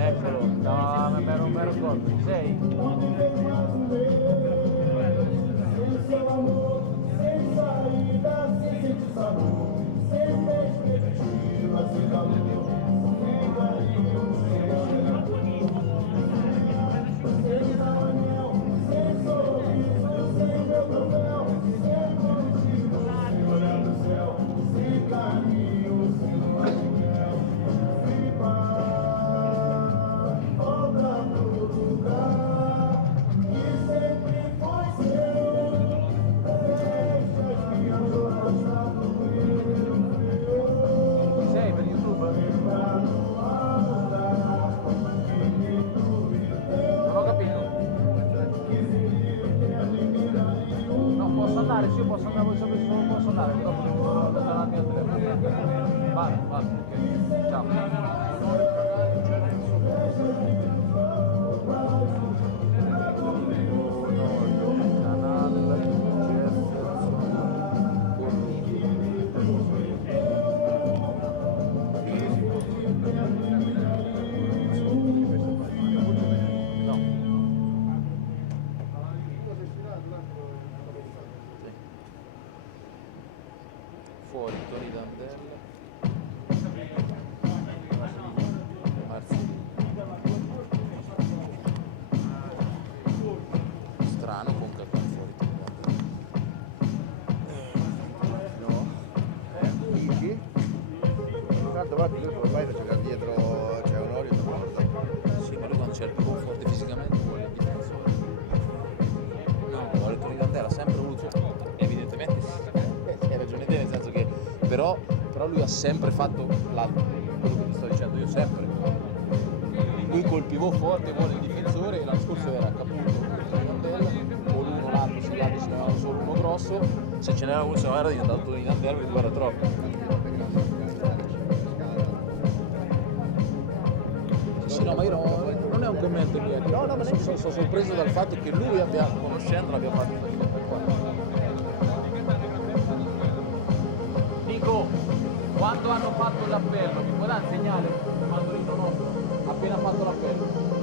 Eccolo, no, non mi ero accorto, ci sei? Ci sei per YouTube? Non ho capito. No, posso andare, sì, posso andare, voi sapete solo posso andare, dopo devo allontanarmi al telefono. Vado, vado, ok. Ciao. No. Fuori Tony Dandella, Marzini. Strano con Cacà fuori Tony Dandella. No? Dici? Tanto guarda, lui come fai a giocare dietro, c'è Onorio da porta. Sì, ma lui quando c'è il più forte fisicamente vuole il difensore. No, vuole Tony Dandella, sempre voluto. Evidentemente sì, hai ragione te, nel senso che però lui ha sempre fatto quello che ti sto dicendo io sempre. Lui col pivot forte vuole il difensore, l'anno scorso era Caputo, Tony Dandella, o l'uno l'altro, se l'altro ce n'era solo uno grosso, se ce n'era uno se no era diventato Tony Dandella perché due era troppo. Sì, no, ma io non è un commento mio, no, no, ma sono sorpreso dal fatto che lui abbia, conoscendolo, abbia fatto questa scelta qua. Dico, quando hanno fatto l'appello, mi puoi dare un segnale? Mandolino nostro, appena fatto l'appello.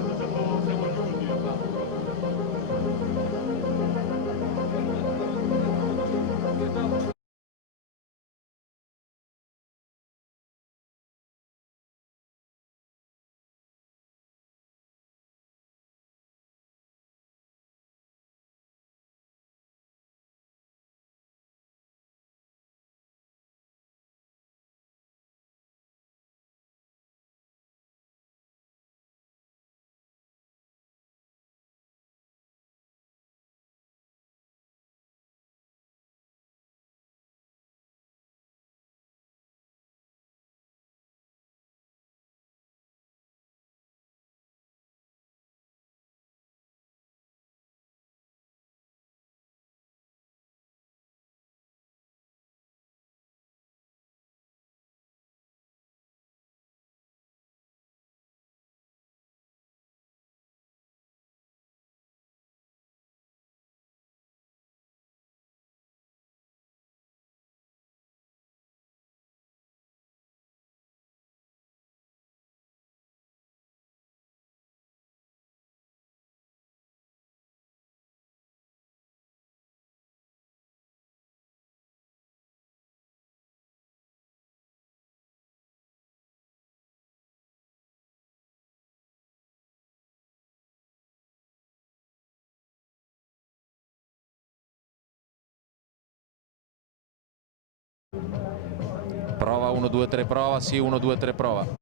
Prova 1, 2, 3, prova, sì, 1, 2, 3, prova.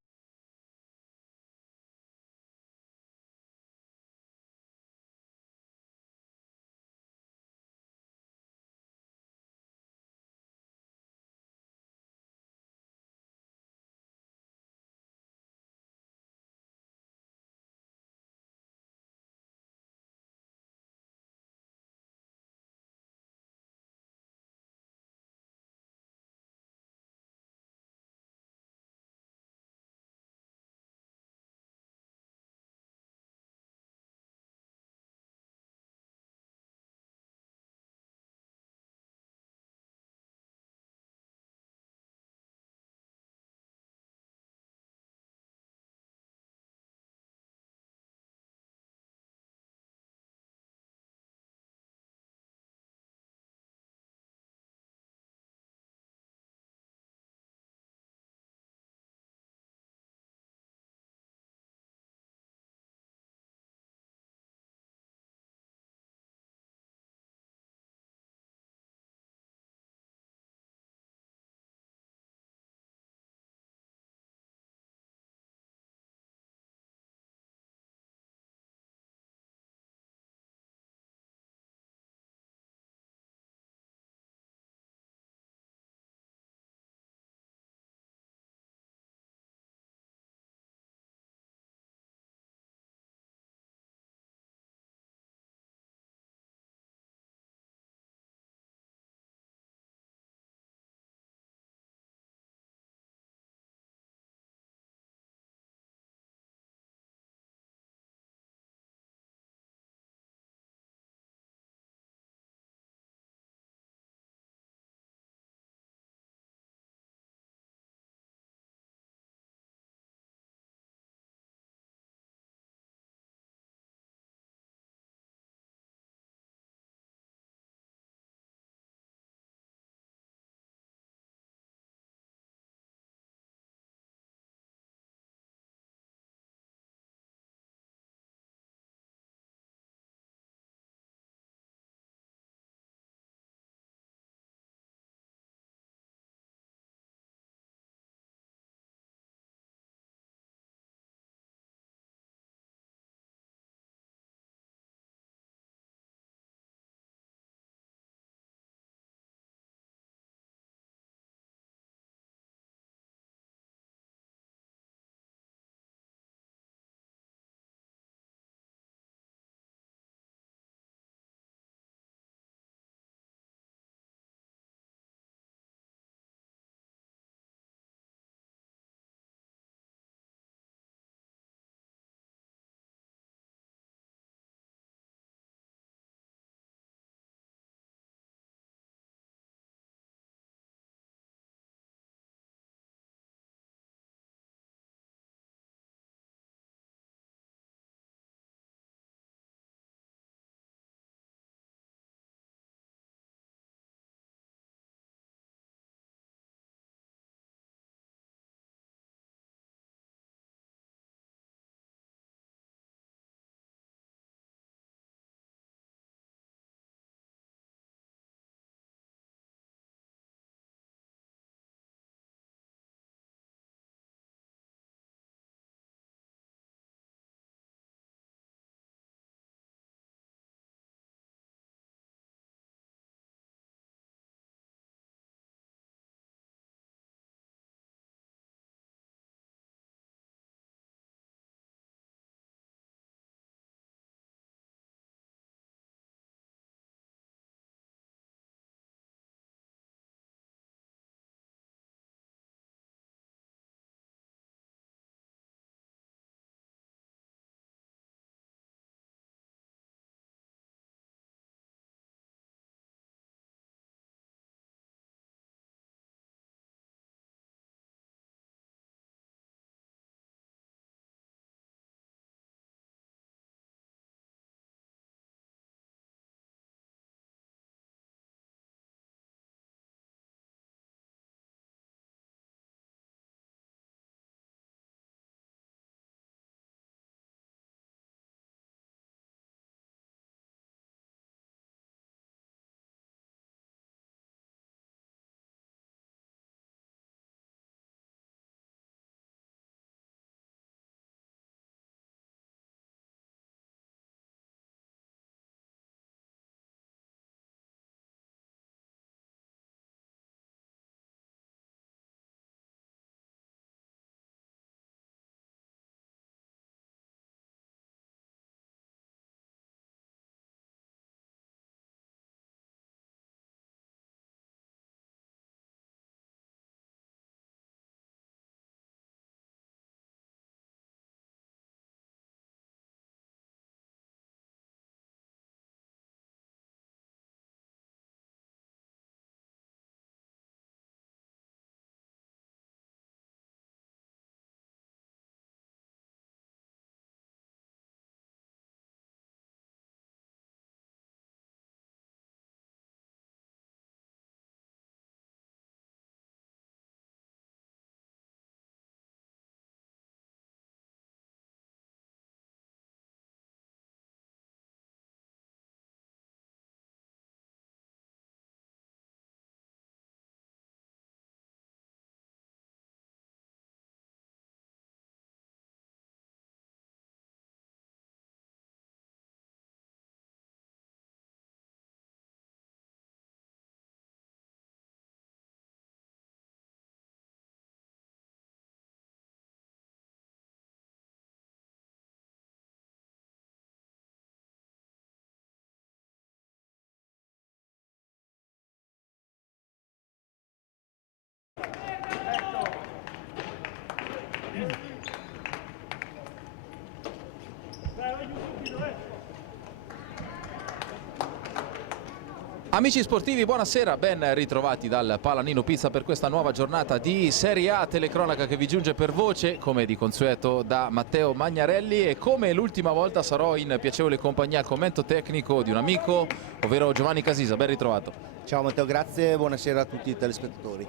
Amici sportivi, buonasera, ben ritrovati dal Palanino Pizza per questa nuova giornata di Serie A, telecronaca che vi giunge per voce, come di consueto da Matteo Magnarelli, e come l'ultima volta sarò in piacevole compagnia al commento tecnico di un amico, ovvero Giovanni Casisa. Ben ritrovato. Ciao Matteo, grazie, buonasera a tutti i telespettatori.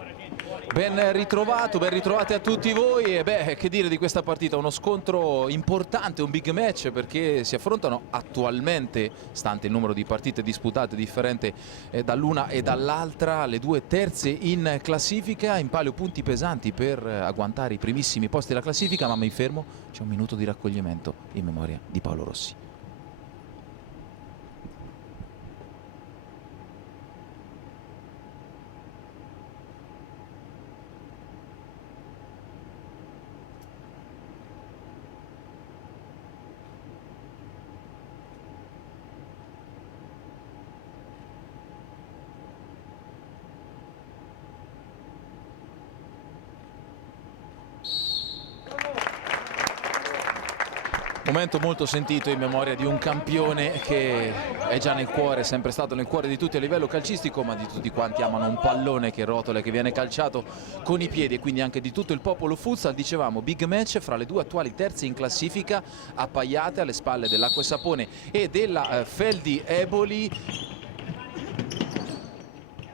Ben ritrovato, ben ritrovati a tutti voi. E che dire di questa partita? Uno scontro importante, un big match, perché si affrontano attualmente, stante il numero di partite disputate differente dall'una e dall'altra, le due terze in classifica, in palio punti pesanti per agguantare i primissimi posti della classifica, ma mi fermo, c'è un minuto di raccoglimento in memoria di Paolo Rossi. Momento molto sentito in memoria di un campione che è già nel cuore, è sempre stato nel cuore di tutti a livello calcistico, ma di tutti quanti amano un pallone che rotola e che viene calciato con i piedi, e quindi anche di tutto il popolo futsal. Dicevamo, big match fra le due attuali terze in classifica, appaiate alle spalle dell'Acqua e Sapone e della Feldi Eboli.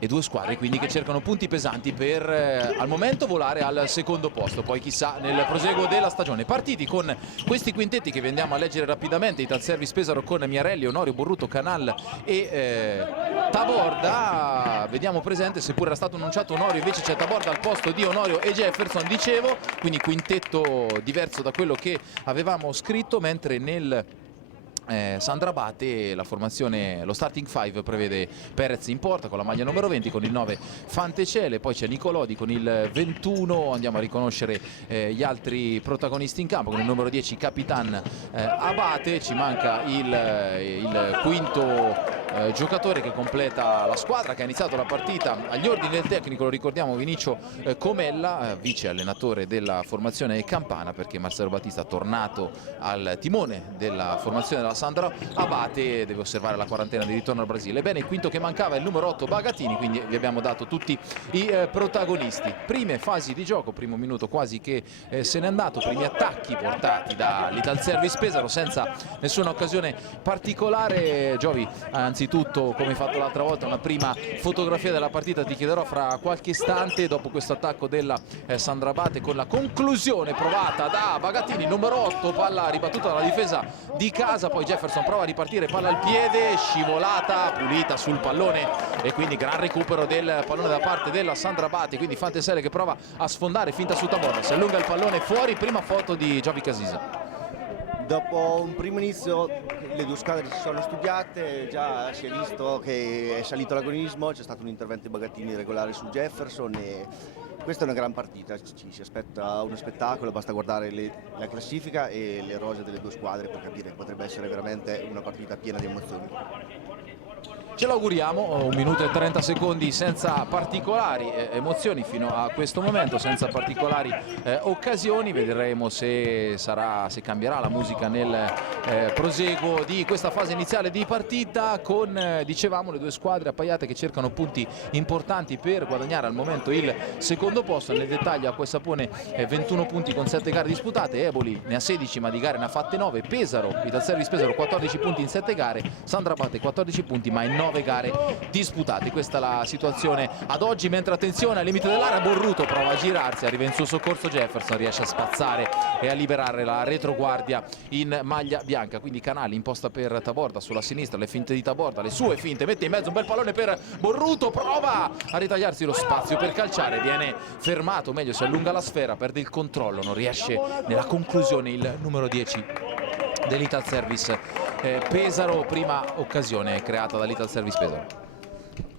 E due squadre quindi che cercano punti pesanti per al momento volare al secondo posto, poi chissà nel proseguo della stagione. Partiti con questi quintetti che vi andiamo a leggere rapidamente: Ital Service Pesaro con Miarelli, Onorio, Borruto, Canal e Taborda. Vediamo presente, seppur era stato annunciato Onorio, invece c'è Taborda al posto di Onorio e Jefferson, dicevo, quindi quintetto diverso da quello che avevamo scritto, mentre nel Sandrabate la formazione, lo starting 5 prevede Perez in porta con la maglia numero 20, con il 9 Fantecele, poi c'è Nicolodi con il 21, andiamo a riconoscere gli altri protagonisti in campo, con il numero 10 Capitan Abate, ci manca il quinto giocatore che completa la squadra che ha iniziato la partita agli ordini del tecnico, lo ricordiamo, Vinicio Comella, vice allenatore della formazione campana, perché Marcelo Battista, tornato al timone della formazione della Sandra Abate, deve osservare la quarantena di ritorno al Brasile. Bene, il quinto che mancava è il numero 8 Bagatini, quindi vi abbiamo dato tutti i protagonisti. Prime fasi di gioco, primo minuto quasi che se n'è andato, primi attacchi portati dall'Ital Service Pesaro senza nessuna occasione particolare. Giovi, anzitutto, come fatto l'altra volta, una prima fotografia della partita ti chiederò fra qualche istante, dopo questo attacco della Sandra Abate, con la conclusione provata da Bagatini, numero 8, palla ribattuta dalla difesa di casa, poi Jefferson prova a ripartire, palla al piede, scivolata, pulita sul pallone, e quindi gran recupero del pallone da parte della Sandra Abate, quindi Fantesele che prova a sfondare, finta su Taborda, si allunga il pallone fuori, prima foto di Giovi Casisa. Dopo un primo inizio le due squadre si sono studiate, già si è visto che è salito l'agonismo, c'è stato un intervento di Bagatini regolare su Jefferson e questa è una gran partita, ci si aspetta uno spettacolo, basta guardare la classifica e le rose delle due squadre per capire che potrebbe essere veramente una partita piena di emozioni. Ce l'auguriamo, 1 minuto e 30 secondi senza particolari emozioni fino a questo momento, senza particolari occasioni. Vedremo se cambierà la musica nel proseguo di questa fase iniziale di partita, con, dicevamo, le due squadre appaiate che cercano punti importanti per guadagnare al momento il secondo posto. Nel dettaglio Acqua e Sapone 21 punti con 7 gare disputate, Eboli ne ha 16 ma di gare ne ha fatte 9, Pesaro, Ital Service Pesaro 14 punti in 7 gare, Sandra Abate 14 punti ma in 9 gare disputate. Questa è la situazione ad oggi, mentre attenzione al limite dell'area, Borruto prova a girarsi, arriva in suo soccorso Jefferson, riesce a spazzare e a liberare la retroguardia in maglia bianca, quindi Canali imposta per Taborda sulla sinistra, le finte di Taborda, le sue finte, mette in mezzo un bel pallone per Borruto, prova a ritagliarsi lo spazio per calciare, viene fermato, meglio si allunga la sfera, perde il controllo, non riesce nella conclusione il numero 10 dell'Ital Service Pesaro. Prima occasione creata dall'Ital Service Pesaro.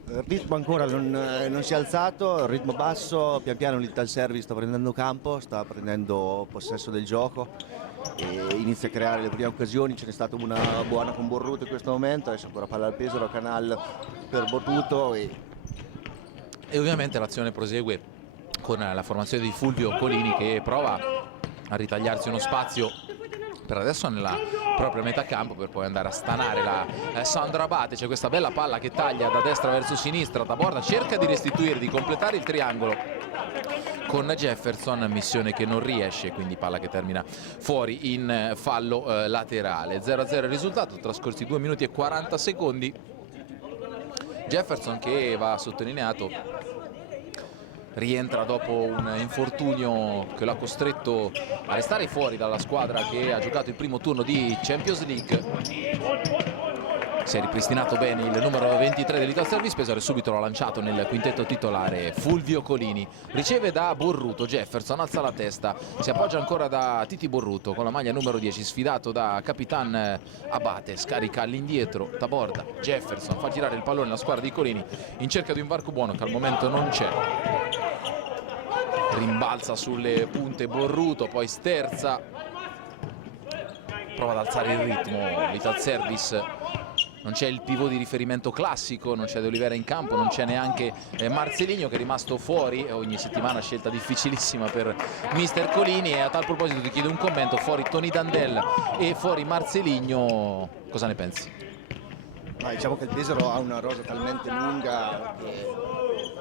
Il ritmo ancora non si è alzato, il ritmo basso, pian piano l'Ital Service sta prendendo campo, sta prendendo possesso del gioco e inizia a creare le prime occasioni. Ce n'è stata una buona con Borruto in questo momento, adesso ancora palla al Pesaro, Canal per Borruto e ovviamente l'azione prosegue con la formazione di Fulvio Colini che prova a ritagliarsi uno spazio per adesso nella propria metà campo, per poi andare a stanare la Sandra Abate. C'è questa bella palla che taglia da destra verso sinistra, Taborda cerca di restituire, di completare il triangolo con Jefferson, missione che non riesce, quindi palla che termina fuori in fallo laterale. 0-0 il risultato, trascorsi 2 minuti e 40 secondi. Jefferson, che va sottolineato, rientra dopo un infortunio che l'ha costretto a restare fuori dalla squadra che ha giocato il primo turno di Champions League. Si è ripristinato bene il numero 23 dell'Ital Service Pesaro e subito l'ha lanciato nel quintetto titolare Fulvio Colini. Riceve da Borruto, Jefferson alza la testa, si appoggia ancora da Titi Borruto con la maglia numero 10, sfidato da Capitan Abate, scarica all'indietro Taborda, Jefferson fa girare il pallone alla squadra di Colini in cerca di un varco buono che al momento non c'è. Rimbalza sulle punte Borruto, poi sterza, prova ad alzare il ritmo l'Ital Service. Non c'è il pivot di riferimento classico, non c'è De Olivera in campo, non c'è neanche Marcelinho, che è rimasto fuori. Ogni settimana scelta difficilissima per mister Colini, e a tal proposito ti chiedo un commento: fuori Tony Dandel e fuori Marcelinho, cosa ne pensi? Ma diciamo che il Pesaro ha una rosa talmente lunga che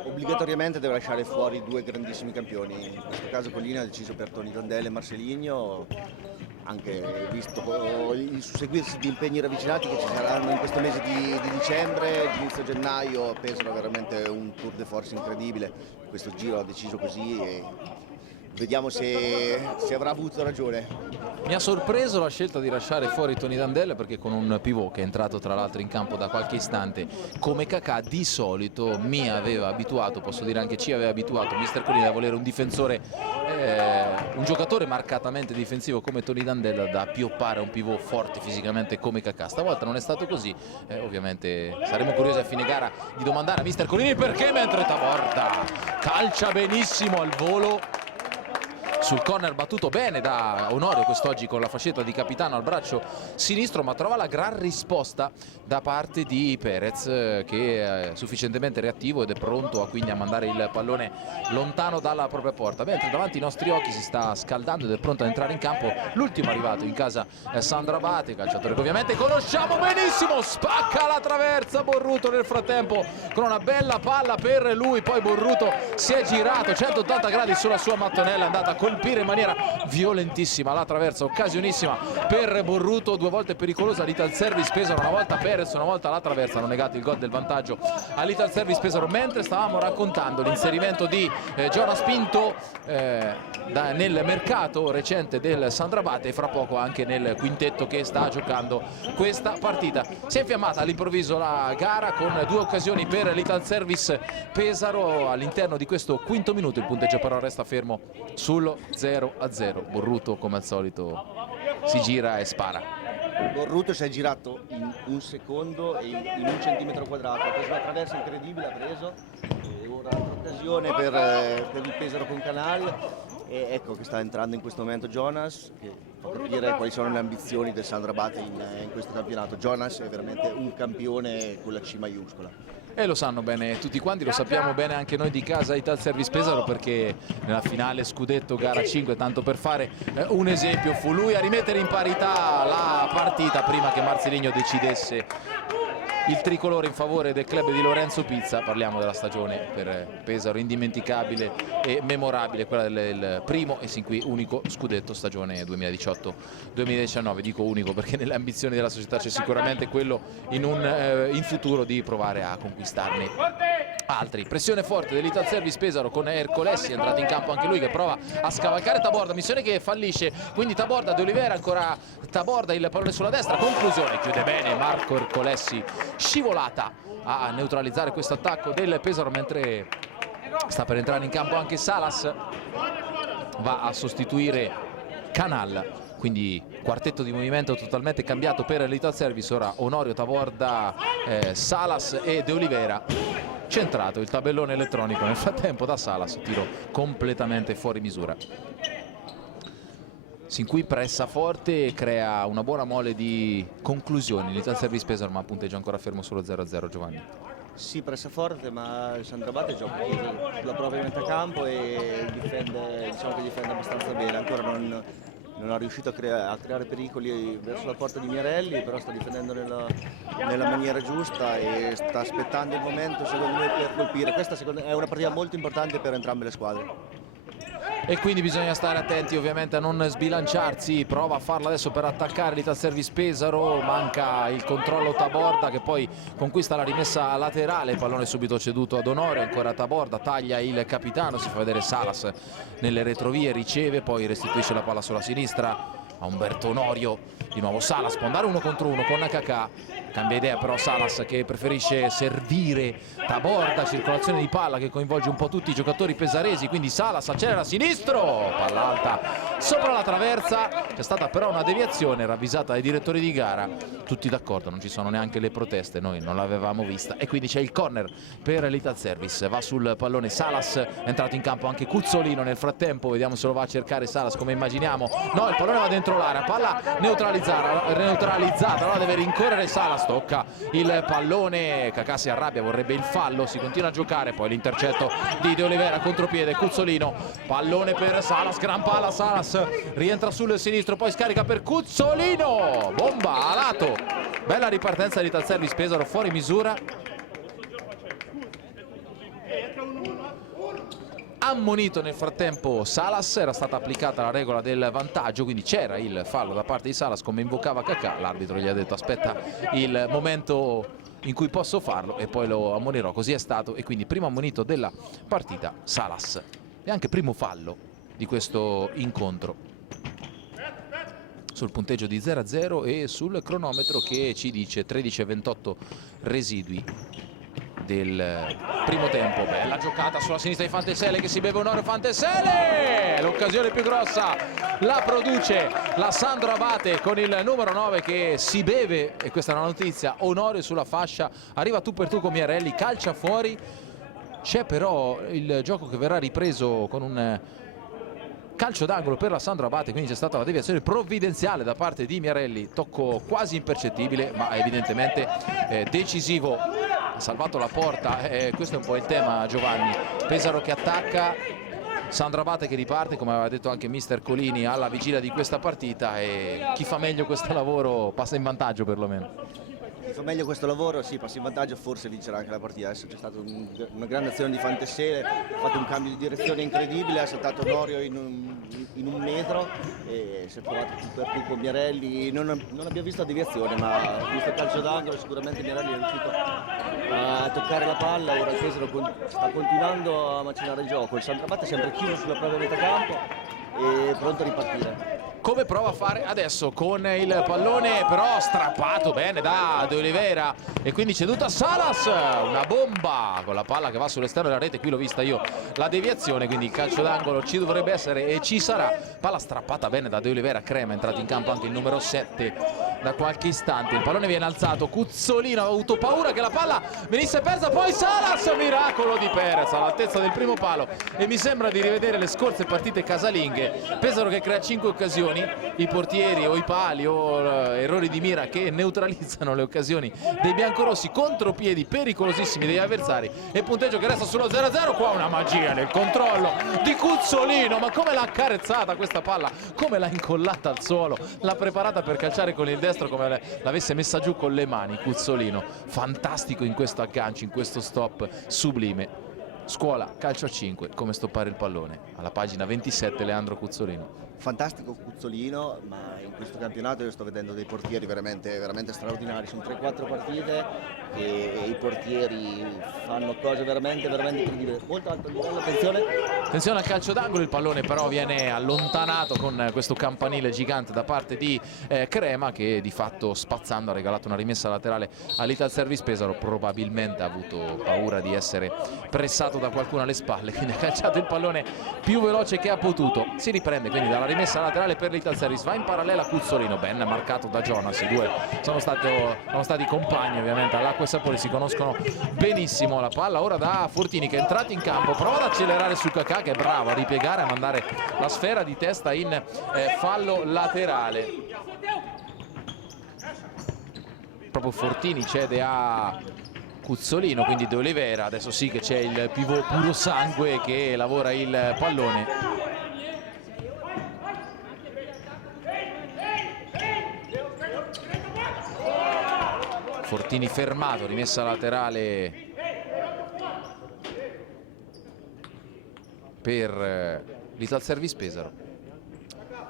obbligatoriamente deve lasciare fuori 2 grandissimi campioni. In questo caso Colini ha deciso per Tony Dandel e Marcelinho, anche visto il susseguirsi di impegni ravvicinati che ci saranno in questo mese di dicembre, di inizio gennaio. Pesaro veramente un tour de force incredibile. Questo giro ha deciso così e vediamo se avrà avuto ragione. Mi ha sorpreso la scelta di lasciare fuori Tony Dandel, perché con un pivot che è entrato tra l'altro in campo da qualche istante come Kakà, di solito mi aveva abituato, posso dire anche ci aveva abituato mister Colini a volere un difensore, un giocatore marcatamente difensivo come Tony Dandel, da appioppare un pivot forte fisicamente come Kakà. Stavolta non è stato così, ovviamente saremo curiosi a fine gara di domandare a mister Colini perché, mentre Taborda calcia benissimo al volo sul corner battuto bene da Onorio quest'oggi con la fascetta di capitano al braccio sinistro, ma trova la gran risposta da parte di Perez, che è sufficientemente reattivo ed è pronto quindi a mandare il pallone lontano dalla propria porta, mentre davanti ai nostri occhi si sta scaldando ed è pronto ad entrare in campo l'ultimo arrivato in casa, Sandro Abate, calciatore che ovviamente conosciamo benissimo. Spacca la traversa Borruto nel frattempo con una bella palla per lui, poi Borruto si è girato 180 gradi sulla sua mattonella, è andata a colpire in maniera violentissima la traversa, occasionissima per Borruto, 2 volte pericolosa all'Ital Service Pesaro, una volta Perez, una volta la traversa, hanno negato il gol del vantaggio all'Ital Service Pesaro. Mentre stavamo raccontando l'inserimento di Jonas Pinto nel mercato recente del Sandro Abate e fra poco anche nel quintetto che sta giocando questa partita. Si è infiammata all'improvviso la gara con 2 occasioni per l'Ital Service Pesaro all'interno di questo quinto minuto. Il punteggio però resta fermo sullo 0-0. Borruto come al solito si gira e spara. Borruto si è girato in 1 secondo e in 1 centimetro quadrato, ha preso una traversa incredibile, ha preso, e ora altra occasione per il Pesaro con Canal, e ecco che sta entrando in questo momento Jonas, che fa capire quali sono le ambizioni del Sandro Abate in questo campionato. Jonas è veramente un campione con la C maiuscola. E lo sanno bene tutti quanti, lo sappiamo bene anche noi di casa Ital Service Pesaro, perché nella finale scudetto gara 5, tanto per fare un esempio, fu lui a rimettere in parità la partita prima che Marcelinho decidesse il tricolore in favore del club di Lorenzo Pizza. Parliamo della stagione per Pesaro indimenticabile e memorabile, quella del primo e sin qui unico scudetto stagione 2018-2019. Dico unico perché nelle ambizioni della società c'è sicuramente quello in futuro di provare a conquistarne altri. Pressione forte dell'Ital Service Pesaro con Ercolessi, è entrato in campo anche lui che prova a scavalcare Taborda, missione che fallisce, quindi Taborda, De Olivera, ancora Taborda, il pallone sulla destra, conclusione, chiude bene Marco Ercolessi, scivolata a neutralizzare questo attacco del Pesaro, mentre sta per entrare in campo anche Salas, va a sostituire Canal, quindi quartetto di movimento totalmente cambiato per l'Ital Service. Ora Onorio, Taborda, Salas e De Olivera. Centrato il tabellone elettronico nel frattempo da Salas, tiro completamente fuori misura. Sin qui pressa forte e crea una buona mole di conclusioni l'Ital Service Pesaro, ma punteggio ancora fermo solo 0-0. Giovanni. Sì, pressa forte, ma il Sandro Abate gioca la propria metà campo e difende, diciamo che difende abbastanza bene, ancora non non è riuscito a creare pericoli verso la porta di Miarelli, però sta difendendo nella maniera giusta e sta aspettando il momento secondo me per colpire. Questa è una partita molto importante per entrambe le squadre. E quindi bisogna stare attenti ovviamente a non sbilanciarsi. Prova a farla adesso per attaccare l'Italservice Pesaro, manca il controllo Taborda che poi conquista la rimessa laterale, il pallone subito ceduto ad Onorio, ancora Taborda, taglia il capitano, si fa vedere Salas nelle retrovie, riceve, poi restituisce la palla sulla sinistra a Umberto Onorio, di nuovo Salas può andare 1 contro 1 con Kakà, cambia idea però Salas che preferisce servire Taborda, circolazione di palla che coinvolge un po' tutti i giocatori pesaresi, quindi Salas accelera a sinistro, palla alta sopra la traversa, c'è stata però una deviazione ravvisata dai direttori di gara, tutti d'accordo, non ci sono neanche le proteste, noi non l'avevamo vista e quindi c'è il corner per l'Italservice, va sul pallone Salas, è entrato in campo anche Cuzzolino nel frattempo, vediamo se lo va a cercare Salas come immaginiamo, no, il pallone va dentro l'area, palla neutralizzata, allora deve rincorrere Salas, tocca il pallone, Kakà si arrabbia, vorrebbe il fallo, si continua a giocare, poi l'intercetto di De Oliveira, contropiede Cuzzolino, pallone per Salas, gran palla Salas, rientra sul sinistro, poi scarica per Cuzzolino, bomba a lato, bella ripartenza di Italservice Pesaro, fuori misura. Ammonito nel frattempo Salas, era stata applicata la regola del vantaggio, quindi c'era il fallo da parte di Salas come invocava Kakà, l'arbitro gli ha detto aspetta il momento in cui posso farlo e poi lo ammonirò, così è stato e quindi primo ammonito della partita Salas e anche primo fallo di questo incontro sul punteggio di 0-0 e sul cronometro che ci dice 13:28 residui del primo tempo. Bella giocata sulla sinistra di Fantesele che si beve Onorio, Fantesele, l'occasione più grossa la produce la Sandro Abate con il numero 9 che si beve, e questa è una notizia, Onorio sulla fascia, arriva tu per tu con Miarelli, calcia fuori, c'è però il gioco che verrà ripreso con un calcio d'angolo per la Sandro Abate, quindi c'è stata la deviazione provvidenziale da parte di Miarelli, tocco quasi impercettibile ma evidentemente decisivo, ha salvato la porta, questo è un po' il tema Giovanni, Pesaro che attacca, Sandro Abate che riparte come aveva detto anche mister Colini alla vigilia di questa partita e chi fa meglio questo lavoro passa in vantaggio perlomeno. Chi fa meglio questo lavoro, sì, passa in vantaggio, forse vincerà anche la partita. Adesso c'è stata una grande azione di Fantesele, ha fatto un cambio di direzione incredibile, ha saltato Onorio in un metro e si è trovato più per più con Miarelli. Non abbiamo visto la deviazione, ma visto il calcio d'angolo sicuramente Miarelli è riuscito a toccare la palla, ora il Pesaro sta continuando a macinare il gioco, il Sandro Abate è sempre chiuso sulla propria metà campo e pronto a ripartire. Come prova a fare adesso con il pallone però strappato bene da De Oliveira e quindi ceduto a Salas, una bomba con la palla che va sull'esterno della rete, qui l'ho vista io la deviazione, quindi il calcio d'angolo ci dovrebbe essere e ci sarà, palla strappata bene da De Oliveira, Crema, è entrato in campo anche il numero 7 da qualche istante, il pallone viene alzato, Cuzzolino ha avuto paura che la palla venisse persa, poi Salas, miracolo di Perez all'altezza del primo palo e mi sembra di rivedere le scorse partite casalinghe, Pesaro che crea 5 occasioni, i portieri o i pali o errori di mira che neutralizzano le occasioni dei biancorossi, contropiedi pericolosissimi degli avversari e punteggio che resta sullo 0-0, qua una magia nel controllo di Cuzzolino, ma come l'ha accarezzata questa palla, come l'ha incollata al suolo, l'ha preparata per calciare con il destro come l'avesse messa giù con le mani Cuzzolino, fantastico in questo aggancio, in questo stop sublime. Scuola calcio a 5, come stoppare il pallone, alla pagina 27 Leandro Cuzzolino. Fantastico Cuzzolino, ma in questo campionato io sto vedendo dei portieri veramente straordinari, sono 3-4 partite e i portieri fanno cose veramente incredibili, molto alto livello, attenzione al calcio d'angolo, il pallone però viene allontanato con questo campanile gigante da parte di Crema che di fatto spazzando ha regalato una rimessa laterale all'Italservice Pesaro, probabilmente ha avuto paura di essere pressato da qualcuno alle spalle, quindi ha calciato il pallone più veloce che ha potuto, si riprende quindi dalla rimessa laterale per l'Italservice, va in parallela Cuzzolino, ben marcato da Jonas, i due sono stati compagni ovviamente all'acqua e sapore, si conoscono benissimo, la palla ora da Fortini che è entrato in campo, prova ad accelerare su Kakà che è bravo a ripiegare, a mandare la sfera di testa in fallo laterale, proprio Fortini cede a Cuzzolino, quindi De Oliveira, adesso sì che c'è il pivot puro sangue che lavora il pallone. Fortini fermato, rimessa laterale per l'Ital Service Pesaro.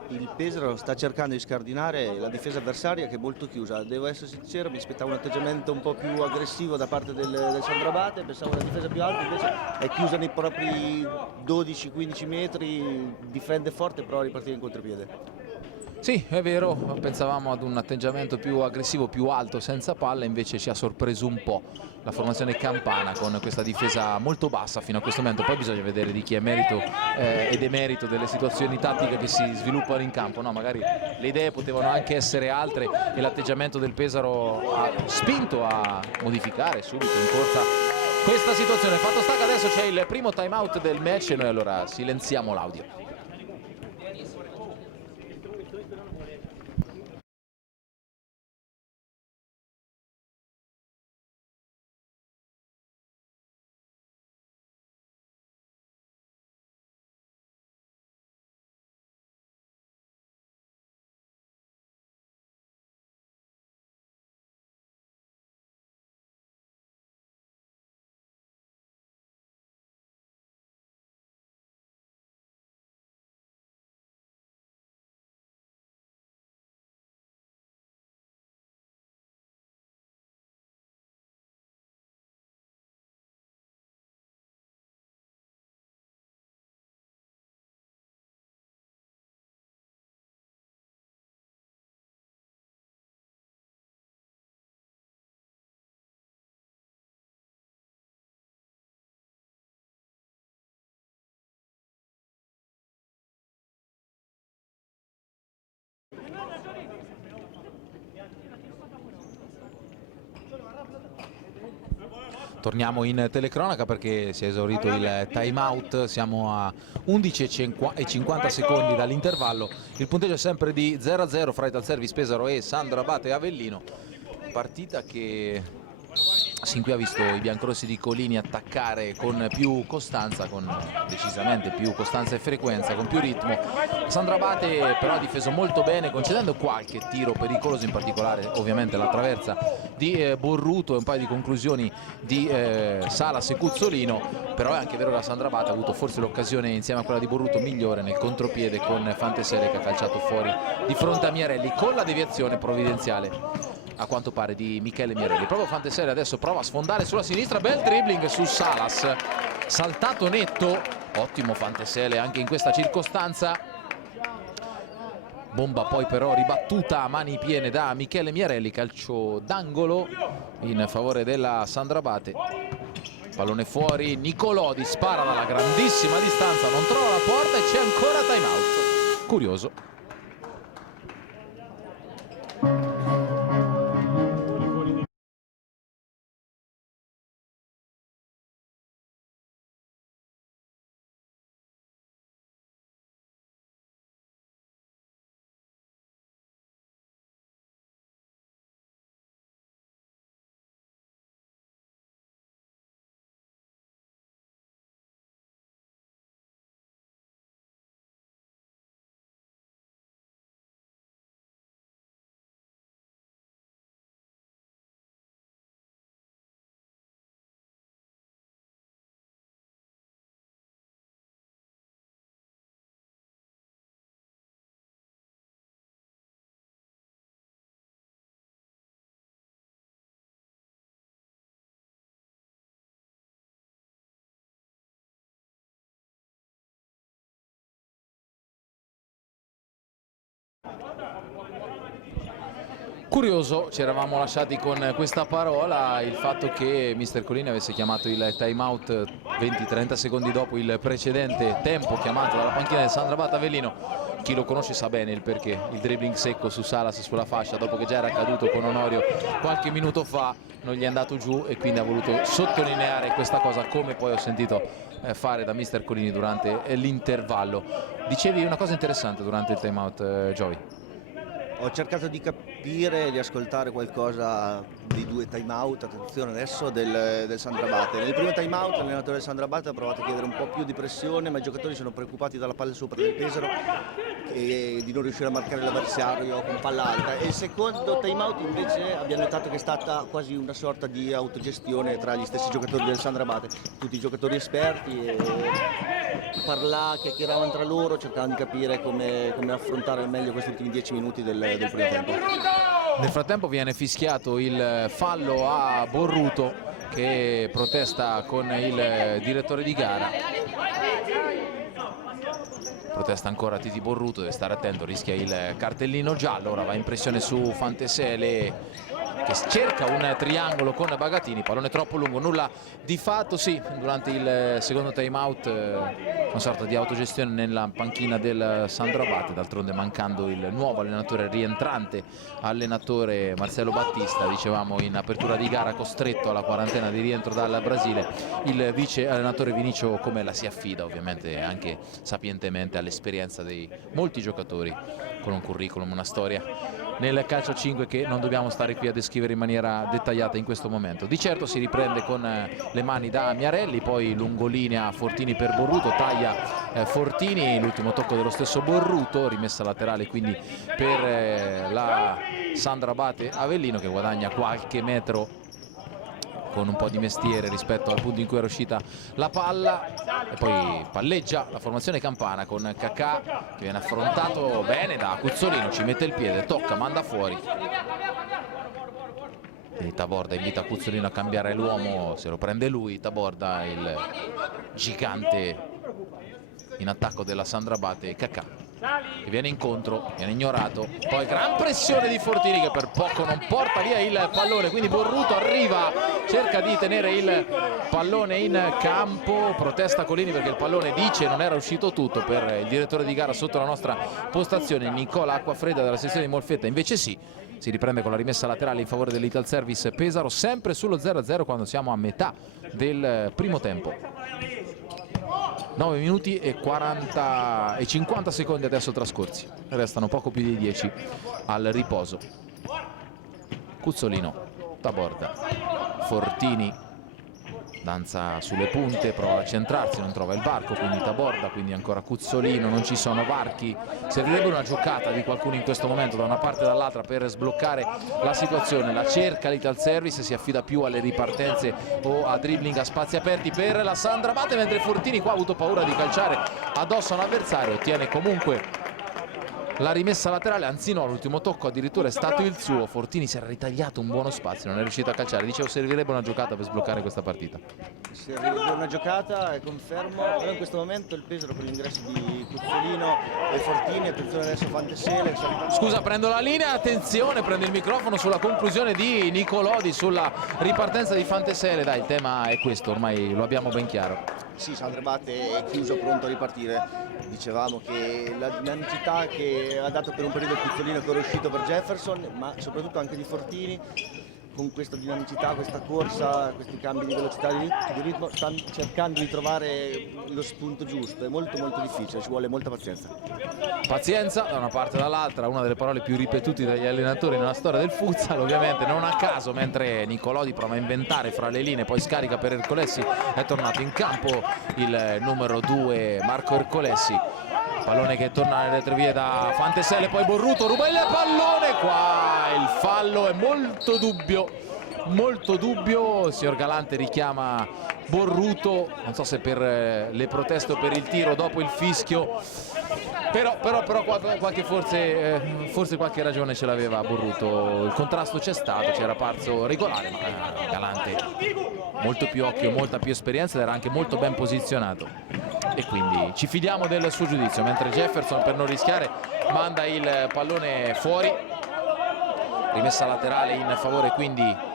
Il Pesaro sta cercando di scardinare la difesa avversaria, che è molto chiusa. Devo essere sincero, mi aspettavo un atteggiamento un po' più aggressivo da parte del Sandrabate, pensavo una difesa più alta, invece è chiusa nei propri 12-15 metri, difende forte, però a ripartire in contropiede. Sì, è vero, pensavamo ad un atteggiamento più aggressivo, più alto, senza palla, invece ci ha sorpreso un po' la formazione campana con questa difesa molto bassa fino a questo momento. Poi bisogna vedere di chi è merito e demerito delle situazioni tattiche che si sviluppano in campo, no? Magari le idee potevano anche essere altre e l'atteggiamento del Pesaro ha spinto a modificare subito in corsa questa situazione. Fatto sta che adesso c'è il primo time out del match e noi allora silenziamo l'audio. Torniamo in telecronaca perché si è esaurito il time out, siamo a 11:50 secondi dall'intervallo, il punteggio è sempre di 0-0 fra Ital Service Pesaro e Sandrabate Avellino, partita che sin qui ha visto i biancorossi di Colini attaccare con più costanza, con decisamente più costanza e frequenza, con più ritmo. Sandrabate però ha difeso molto bene, concedendo qualche tiro pericoloso, in particolare ovviamente la traversa di Borruto e un paio di conclusioni di Salas e Cuzzolino. Però è anche vero che la Sandrabate ha avuto forse l'occasione insieme a quella di Borruto migliore nel contropiede con Fantesele, che ha calciato fuori di fronte a Miarelli con la deviazione provvidenziale a quanto pare di Michele Miarelli. Proprio Fantesele adesso prova a sfondare sulla sinistra, bel dribbling su Salas, saltato netto, ottimo Fantesele anche in questa circostanza. Bomba poi però ribattuta a mani piene da Michele Miarelli, calcio d'angolo in favore della Sandrabate. Pallone fuori, Nicolodi spara dalla grandissima distanza, non trova la porta e c'è ancora time out. Curioso. Curioso, ci eravamo lasciati con questa parola, il fatto che mister Colini avesse chiamato il time out 20-30 secondi dopo il precedente tempo chiamato dalla panchina del Sandrabate Avellino. Chi lo conosce sa bene il perché, il dribbling secco su Salas sulla fascia dopo che già era accaduto con Onorio qualche minuto fa, non gli è andato giù e quindi ha voluto sottolineare questa cosa, come poi ho sentito fare da mister Colini durante l'intervallo. Dicevi una cosa interessante durante il time out, Giovi. Ho cercato di capire capire, di ascoltare qualcosa dei 2 time out, attenzione adesso, del Sandrabate. Nel primo time out l'allenatore del Sandrabate ha provato a chiedere un po' più di pressione, ma i giocatori sono preoccupati dalla palla sopra del Pesaro e di non riuscire a marcare l'avversario con palla alta. E il secondo time out invece abbiamo notato che è stata quasi una sorta di autogestione tra gli stessi giocatori del Sandrabate, tutti i giocatori esperti, e chiacchieravano tra loro, cercavano di capire come affrontare al meglio questi ultimi 10 minuti del primo tempo. Nel frattempo viene fischiato il fallo a Borruto, che protesta con il direttore di gara. Protesta ancora Titi Borruto, deve stare attento, rischia il cartellino giallo. Ora va in pressione su Fantesele, che cerca un triangolo con Bagatini, pallone troppo lungo, nulla di fatto. Sì, durante il secondo time out una sorta di autogestione nella panchina del Sandrabate, d'altronde mancando il nuovo allenatore rientrante, allenatore Marcelo Battista, dicevamo in apertura di gara, costretto alla quarantena di rientro dal Brasile. Il vice allenatore Vinicio Comella si affida ovviamente anche sapientemente all'esperienza dei molti giocatori con un curriculum, una storia nel calcio a 5 che non dobbiamo stare qui a descrivere in maniera dettagliata in questo momento. Di certo si riprende con le mani da Miarelli, poi lungolinea Fortini per Borruto, taglia Fortini, l'ultimo tocco dello stesso Borruto, rimessa laterale quindi per la Sandrabate Avellino, che guadagna qualche metro con un po' di mestiere rispetto al punto in cui era uscita la palla, e poi palleggia la formazione campana con Cacà, che viene affrontato bene da Cuzzolino, ci mette il piede, tocca, manda fuori. E Taborda invita Cuzzolino a cambiare l'uomo, se lo prende lui. Taborda, il gigante in attacco della Sandrabate, Cacà, che viene incontro, viene ignorato, poi gran pressione di Fortini che per poco non porta via il pallone, quindi Borruto arriva, cerca di tenere il pallone in campo, protesta Colini perché il pallone, dice, non era uscito tutto. Per il direttore di gara sotto la nostra postazione, Nicola Acquafredda della sezione di Molfetta, invece sì. Si riprende con la rimessa laterale in favore dell'Ital Service Pesaro, sempre sullo 0-0 quando siamo a metà del primo tempo. 9 minuti e 50 secondi adesso trascorsi, restano poco più di 10 al riposo. Cuzzolino, Taborda, Fortini danza sulle punte, prova a centrarsi, non trova il varco, quindi Taborda, quindi ancora Cuzzolino, non ci sono varchi. Servirebbe una giocata di qualcuno in questo momento da una parte e dall'altra per sbloccare la situazione. La cerca l'Ital Service, si affida più alle ripartenze o a dribbling a spazi aperti per la Sandrabate, mentre Fortini qua ha avuto paura di calciare addosso a un avversario, ottiene comunque la rimessa laterale, anzi no, l'ultimo tocco addirittura è stato il suo. Fortini si era ritagliato un buono spazio, non è riuscito a calciare. Dicevo, servirebbe una giocata per sbloccare questa partita. Servirebbe una giocata, e confermo, però in questo momento il Pesaro con l'ingresso di Cuzzolino e Fortini, attenzione adesso Fantesele. Scusa, prendo la linea, attenzione, prendo il microfono sulla conclusione di Nicolodi, sulla ripartenza di Fantesele. Dai, il tema è questo, ormai lo abbiamo ben chiaro. Sì, Sandrabate è chiuso, pronto a ripartire. Dicevamo che la dinamicità che ha dato per un periodo Cuzzolino, che era uscito per Jefferson, ma soprattutto anche di Fortini, con questa dinamicità, questa corsa, questi cambi di velocità, di ritmo, stanno cercando di trovare lo spunto giusto. È molto difficile, ci vuole molta pazienza. Pazienza da una parte e dall'altra, una delle parole più ripetute dagli allenatori nella storia del futsal, ovviamente non a caso. Mentre Nicolodi prova a inventare fra le linee, poi scarica per Ercolessi, è tornato in campo il numero 2 Marco Ercolessi. Pallone che torna nelle tre vie da Fantesele, poi Borruto ruba il pallone, qua il fallo è molto dubbio. Il signor Galante richiama Borruto, non so se per le proteste o per il tiro dopo il fischio, però forse qualche ragione ce l'aveva Borruto. Il contrasto c'è stato, ci era parso regolare, ma Galante molto più occhio, molta più esperienza ed era anche molto ben posizionato, e quindi ci fidiamo del suo giudizio. Mentre Jefferson, per non rischiare, manda il pallone fuori. Rimessa laterale in favore quindi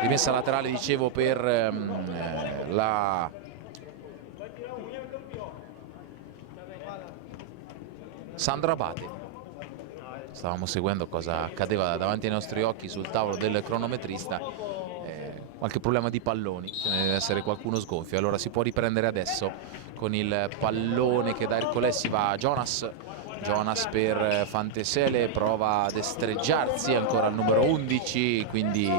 rimessa laterale, dicevo, per la Sandrabate. Stavamo seguendo cosa accadeva davanti ai nostri occhi sul tavolo del cronometrista. qualche problema di palloni, ce ne deve essere qualcuno sgonfio. Allora si può riprendere adesso con il pallone che da Ercolesi va a Jonas per Fantesele, prova a destreggiarsi ancora al numero 11, quindi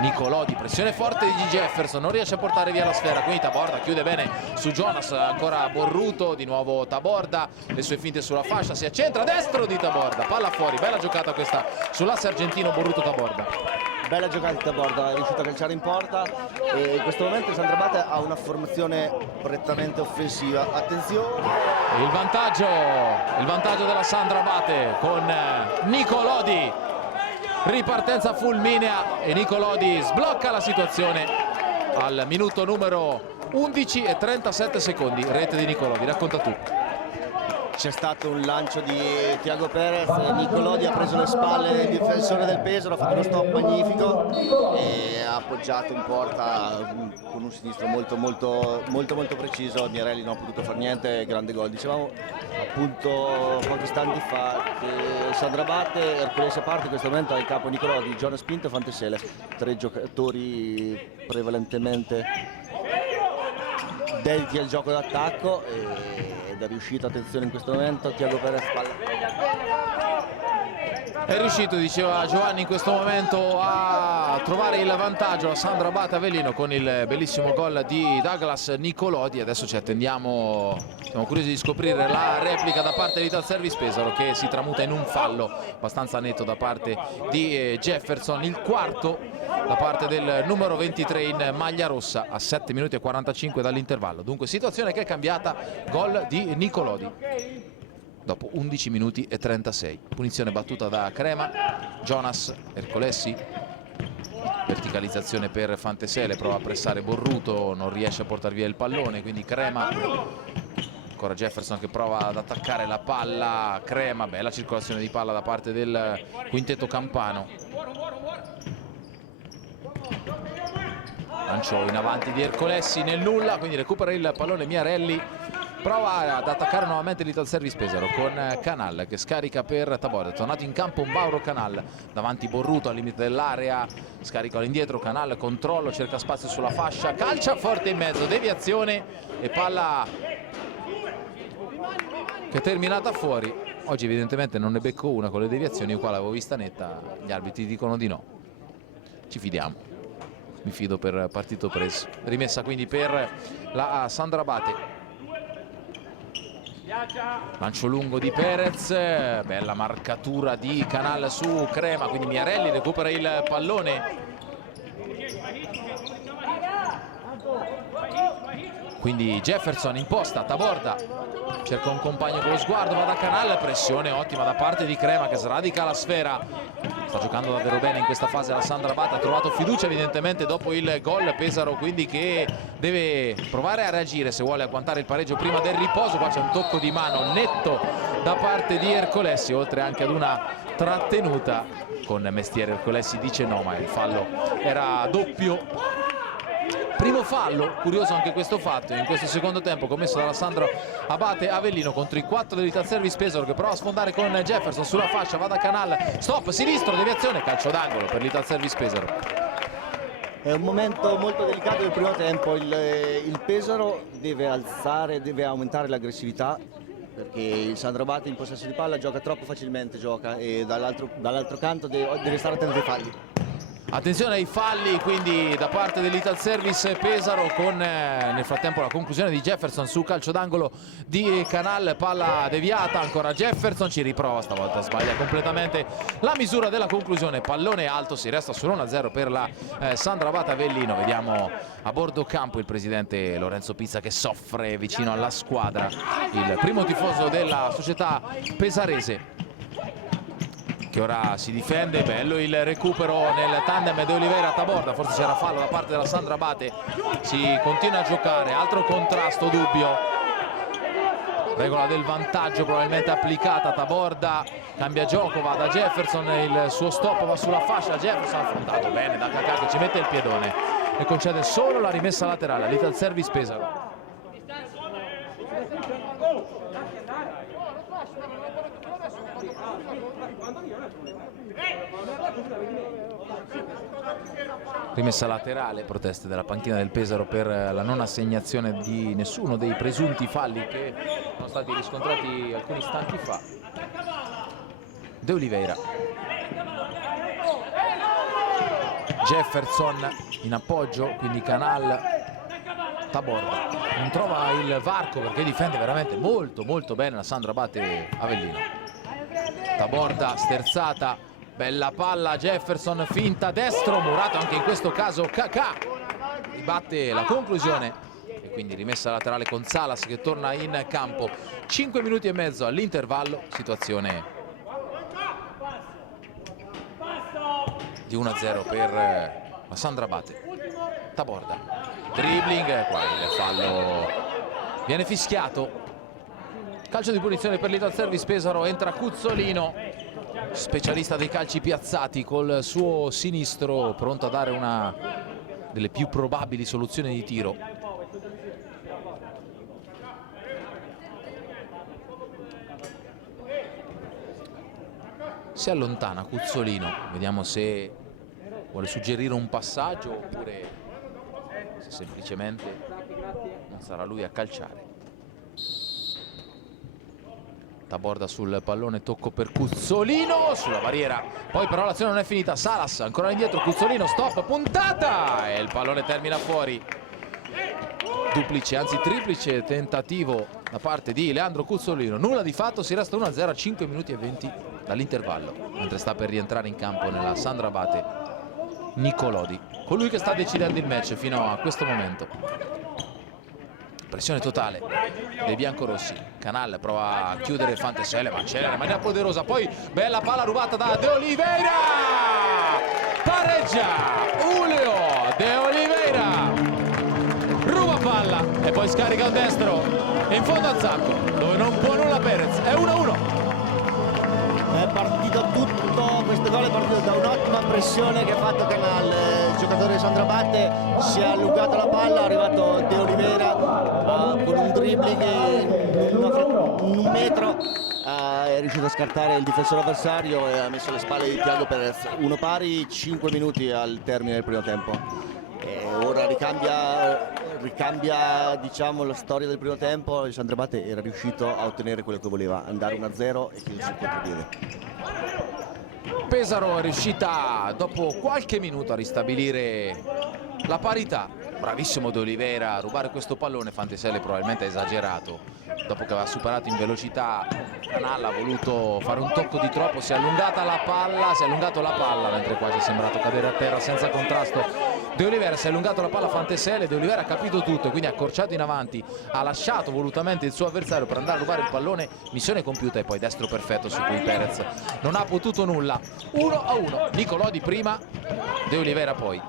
Nicolodi, pressione forte di Jefferson, non riesce a portare via la sfera, quindi Taborda chiude bene su Jonas, ancora Borruto, di nuovo Taborda, le sue finte sulla fascia, si accentra, destro di Taborda, palla fuori, bella giocata questa sull'asse argentino Borruto-Taborda. Bella giocata di Taborda, è riuscito a calciare in porta e in questo momento il Sandro Abate ha una formazione prettamente offensiva. Attenzione! Il vantaggio della Sandro Abate con Nicolodi, ripartenza fulminea e Nicolodi sblocca la situazione al minuto numero 11 e 37 secondi, rete di Nicolodi, racconta tu. C'è stato un lancio di Thiago Perez, Nicolodi ha preso le spalle del difensore del Pesaro, ha fatto uno stop magnifico e ha appoggiato in porta con un sinistro molto preciso. Mirelli non ha potuto fare niente, grande gol. Dicevamo appunto pochi istanti fa che Sandro Abate, Ercolesi a parte, in questo momento ha in capo Nicolodi, Jonas Pinto e Fantesele, 3 giocatori prevalentemente dediti al gioco d'attacco ed è riuscito, attenzione in questo momento, Thiago Perez è riuscito, diceva Giovanni, in questo momento a trovare il vantaggio a Sandro Abate Avellino con il bellissimo gol di Douglas Nicolodi. Adesso ci attendiamo, siamo curiosi di scoprire la replica da parte di Ital Service Pesaro, che si tramuta in un fallo abbastanza netto da parte di Jefferson, il quarto da parte del numero 23 in maglia rossa a 7 minuti e 45 dall'intervallo. Dunque situazione che è cambiata, gol di Nicolodi dopo 11 minuti e 36. Punizione battuta da Crema, Jonas, Ercolesi, verticalizzazione per Fantesele, prova a pressare Borruto, non riesce a portare via il pallone, quindi Crema, ancora Jefferson che prova ad attaccare la palla, Crema, bella circolazione di palla da parte del quintetto campano. Lancio in avanti di Ercolesi nel nulla, quindi recupera il pallone Miarelli, prova ad attaccare nuovamente l'Ital Service Pesaro con Canal che scarica per Taborda. È tornato in campo un Mauro Canal, davanti Borruto al limite dell'area, scarica all'indietro, Canal controllo, cerca spazio sulla fascia, calcia forte in mezzo, deviazione e palla che è terminata fuori. Oggi evidentemente non ne becco una con le deviazioni, io qua l'avevo vista netta, gli arbitri dicono di no, ci fidiamo, mi fido per partito preso. Rimessa quindi per la Sandro Abate. Lancio lungo di Perez, bella marcatura di Canal su Crema, quindi Miarelli recupera il pallone, quindi Jefferson imposta, Taborda cerca un compagno con lo sguardo, va da Canal, pressione ottima da parte di Crema che sradica la sfera, sta giocando davvero bene in questa fase la Sandro Abate, ha trovato fiducia evidentemente dopo il gol Pesaro, quindi che deve provare a reagire se vuole agguantare il pareggio prima del riposo. Qua c'è un tocco di mano netto da parte di Ercolesi, oltre anche ad una trattenuta con Mestiere. Ercolesi dice no, ma il fallo era doppio. Primo fallo, curioso anche questo fatto, in questo secondo tempo commesso dalla Sandro Abate Avellino contro i 4 dell'Ital Service Pesaro, che prova a sfondare con Jefferson sulla fascia, va da Canal, stop, sinistro, deviazione, calcio d'angolo per l'Ital Service Pesaro. È un momento molto delicato del primo tempo, il Pesaro deve aumentare l'aggressività, perché il Sandro Abate in possesso di palla gioca troppo facilmente, e dall'altro canto deve stare attento ai falli. Attenzione ai falli quindi da parte dell'Ital Service Pesaro, con nel frattempo la conclusione di Jefferson su calcio d'angolo di Canal, palla deviata, ancora Jefferson, ci riprova, stavolta sbaglia completamente la misura della conclusione, pallone alto, si resta sull'1-0 per la Sandro Abate Avellino. Vediamo a bordo campo il presidente Lorenzo Pizza che soffre vicino alla squadra, il primo tifoso della società pesarese, che ora si difende. Bello il recupero nel tandem di Oliveira Taborda, forse c'era fallo da parte della Sandro Abate, si continua a giocare, altro contrasto dubbio, regola del vantaggio probabilmente applicata, Taborda cambia gioco, va da Jefferson, il suo stop va sulla fascia, Jefferson affrontato bene da Cacà che ci mette il piedone e concede solo la rimessa laterale all'Ital Service Pesaro. Rimessa laterale, proteste della panchina del Pesaro per la non assegnazione di nessuno dei presunti falli che sono stati riscontrati alcuni istanti fa. De Oliveira, Jefferson in appoggio, quindi Canal. Taborda non trova il varco perché difende veramente molto bene la Sandro Abate Avellino. Taborda sterzata, bella palla, Jefferson finta destro, murato anche in questo caso. Kakà ribatte la conclusione e quindi rimessa laterale con Salas che torna in campo. 5 minuti e mezzo all'intervallo, situazione di 1-0 per la Sandro Abate. Taborda, dribbling, qua il fallo viene fischiato. Calcio di punizione per l'Ital Service Pesaro, entra Cuzzolino, specialista dei calci piazzati, col suo sinistro pronto a dare una delle più probabili soluzioni di tiro. Si allontana Cuzzolino, vediamo se vuole suggerire un passaggio oppure se semplicemente non sarà lui a calciare. Taborda sul pallone, tocco per Cuzzolino sulla barriera, poi però l'azione non è finita. Salas ancora indietro, Cuzzolino, stop, puntata e il pallone termina fuori. Duplice, anzi triplice tentativo da parte di Leandro Cuzzolino. Nulla di fatto, si resta 1-0 a 5 minuti e 20 dall'intervallo, mentre sta per rientrare in campo nella Sandro Abate Nicolodi, colui che sta decidendo il match fino a questo momento. Pressione totale dei biancorossi. Canal prova a chiudere Fanteselli, ma accelera in maniera poderosa, poi bella palla rubata da De Oliveira, pareggia Julio De Oliveira, ruba palla e poi scarica un destro in fondo al sacco dove non può nulla Perez. È 1-1. È partito tutto, questo gol è partito da un'ottima pressione che ha fatto Canal. Il giocatore di Sandro Abate si è allungato la palla, è arrivato De Oliveira con un dribbling in un metro, è riuscito a scartare il difensore avversario e ha messo le spalle di Thiago Perez. 1-1, 5 minuti al termine del primo tempo. E ora ricambia diciamo la storia del primo tempo. Il Sandro Abate era riuscito a ottenere quello che voleva, andare 1-0 e chiudersi il contropiede. Pesaro è riuscita dopo qualche minuto a ristabilire la parità. Bravissimo De Oliveira a rubare questo pallone. Fanteselli probabilmente ha esagerato dopo che aveva superato in velocità Canal, ha voluto fare un tocco di troppo, si è allungata la palla, si è allungato la palla mentre quasi è sembrato cadere a terra senza contrasto. De Oliveira si è allungato la palla a Fanteselli, De Oliveira ha capito tutto e quindi ha accorciato in avanti, ha lasciato volutamente il suo avversario per andare a rubare il pallone, missione compiuta e poi destro perfetto su cui Perez non ha potuto nulla. 1-1, Nicolodi prima, De Oliveira poi.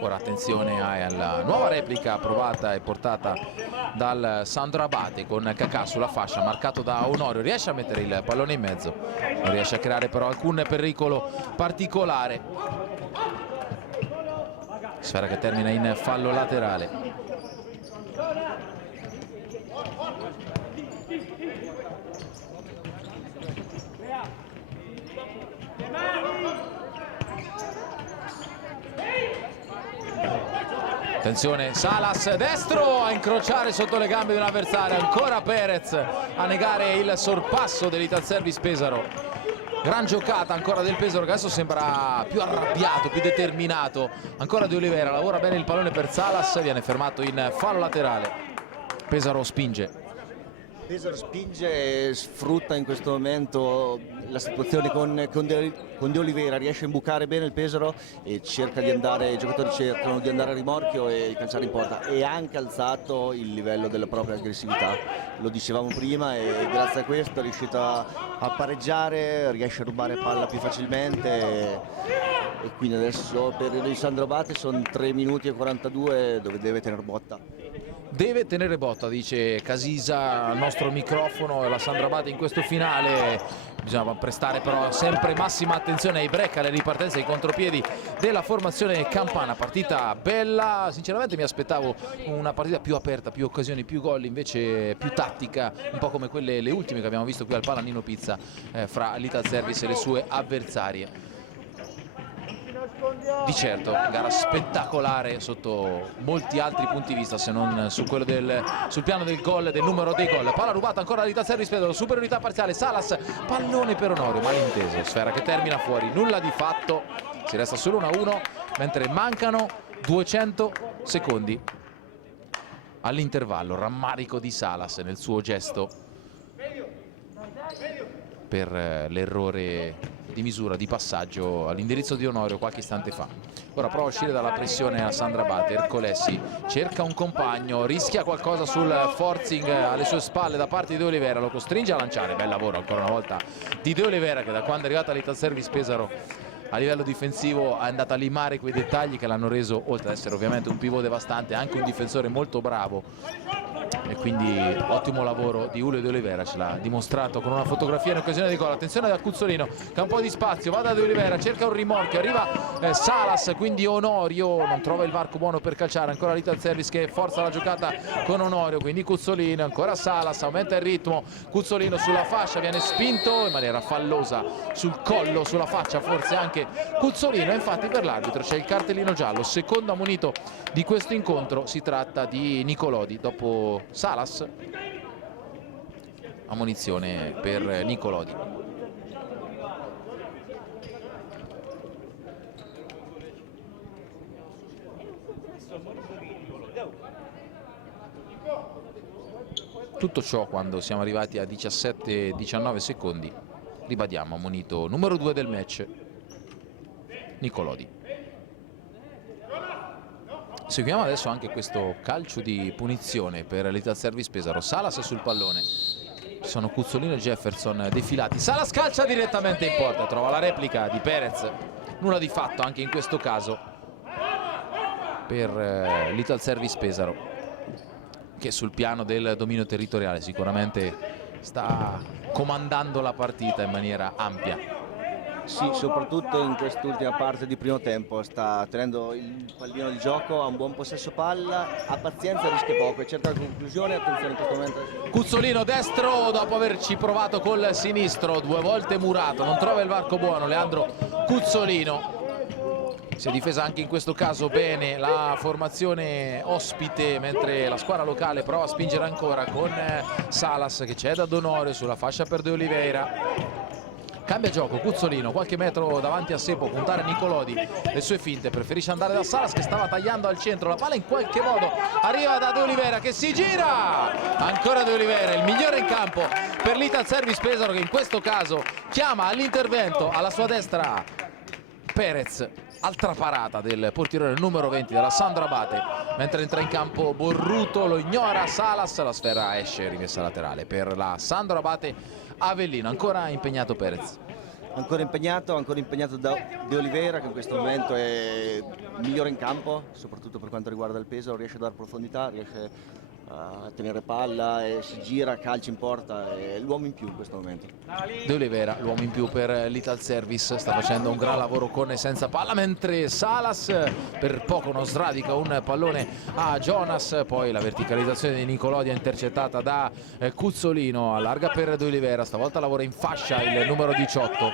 Ora attenzione alla nuova replica provata e portata dal Sandro Abate con Kakà sulla fascia, marcato da Onorio, riesce a mettere il pallone in mezzo, non riesce a creare però alcun pericolo particolare. Sfera che termina in fallo laterale. Attenzione, Salas destro a incrociare sotto le gambe di un avversario, ancora Perez a negare il sorpasso dell'Ital Service Pesaro. Gran giocata ancora del Pesaro che adesso sembra più arrabbiato, più determinato. Ancora De Oliveira, lavora bene il pallone per Salas, viene fermato in fallo laterale. Pesaro spinge. Pesaro spinge e sfrutta in questo momento la situazione con De Oliveira, riesce a imbucare bene il Pesaro e cerca di andare, i giocatori cercano di andare a rimorchio e calciare in porta, e ha anche alzato il livello della propria aggressività, lo dicevamo prima, e grazie a questo è riuscito a pareggiare, riesce a rubare palla più facilmente e quindi adesso per il Sandro Abate sono 3 minuti e 42 dove deve tenere botta. Deve tenere botta, dice Casisa al nostro microfono, e la Sandro Abate in questo finale Bisogna prestare però sempre massima attenzione ai break, alle ripartenze, ai contropiedi della formazione campana. Partita bella, sinceramente mi aspettavo una partita più aperta, più occasioni, più gol, invece più tattica, un po' come le ultime che abbiamo visto qui al Palanino Pizza fra l'Italservice e le sue avversarie. Di certo, gara spettacolare sotto molti altri punti di vista, se non su quello sul piano del gol, del numero dei gol. Palla rubata ancora all'Italservice Pesaro, superiorità parziale, Salas, pallone per Onorio, malinteso, sfera che termina fuori, nulla di fatto, si resta solo 1-1 mentre mancano 200 secondi all'intervallo. Rammarico di Salas nel suo gesto per l'errore di misura, di passaggio all'indirizzo di Onorio qualche istante fa. Ora prova a uscire dalla pressione a Sandra Abate. Ercolessi cerca un compagno, rischia qualcosa sul forcing alle sue spalle da parte di De Oliveira, lo costringe a lanciare. Bel lavoro ancora una volta di De Oliveira, che da quando è arrivata all'Italservice Pesaro a livello difensivo è andata a limare quei dettagli che l'hanno reso, oltre ad essere ovviamente un pivot devastante, anche un difensore molto bravo. E quindi ottimo lavoro di Julio De Oliveira, ce l'ha dimostrato con una fotografia in occasione di gol. Attenzione da Cuzzolino che ha un po' di spazio, va da De Oliveira, cerca un rimorchio, arriva Salas, quindi Onorio non trova il varco buono per calciare. Ancora l'Italservice che forza la giocata con Onorio, quindi Cuzzolino, ancora Salas, aumenta il ritmo, Cuzzolino sulla fascia, viene spinto in maniera fallosa sul collo, sulla faccia forse anche Cuzzolino. Infatti per l'arbitro c'è il cartellino giallo, secondo ammonito di questo incontro, si tratta di Nicolodi. Dopo Salas, ammonizione per Nicolodi. Tutto ciò quando siamo arrivati a 17-19 secondi. Ribadiamo, ammonito numero 2 del match, Nicolodi. Seguiamo adesso anche questo calcio di punizione per l'Italservice Pesaro. Salas sul pallone, ci sono Cuzzolino e Jefferson defilati. Salas calcia direttamente in porta, trova la replica di Perez, nulla di fatto anche in questo caso per l'Italservice Pesaro, che sul piano del dominio territoriale sicuramente sta comandando la partita in maniera ampia. Sì, soprattutto in quest'ultima parte di primo tempo sta tenendo il pallino di gioco, ha un buon possesso palla, ha pazienza, rischia poco e cerca la conclusione. Attenzione in questo momento. Cuzzolino destro dopo averci provato col sinistro, 2 volte murato, non trova il varco buono Leandro Cuzzolino. Si è difesa anche in questo caso bene la formazione ospite, mentre la squadra locale prova a spingere ancora con Salas che cede ad Onorio sulla fascia per De Oliveira. Cambia gioco Cuzzolino, qualche metro davanti a sé può puntare Nicolodi, le sue finte, preferisce andare da Salas che stava tagliando al centro, la palla in qualche modo arriva da De Oliveira che si gira, ancora De Oliveira, il migliore in campo per l'Italservice Pesaro, che in questo caso chiama all'intervento alla sua destra Perez. Altra parata del portiere numero 20 della Sandro Abate, mentre entra in campo Borruto, lo ignora Salas, la sfera esce, rimessa laterale per la Sandro Abate Avellino. Ancora impegnato Perez, ancora impegnato da De Oliveira, che in questo momento è migliore in campo, soprattutto per quanto riguarda il peso, riesce a dare profondità, riesce a tenere palla e si gira, calcia in porta, è l'uomo in più in questo momento. De Oliveira, l'uomo in più per l'Italservice, sta facendo un gran lavoro con e senza palla, mentre Salas per poco non sradica un pallone a Jonas. Poi la verticalizzazione di Nicolodi è intercettata da Cuzzolino, allarga per De Oliveira, stavolta lavora in fascia il numero 18,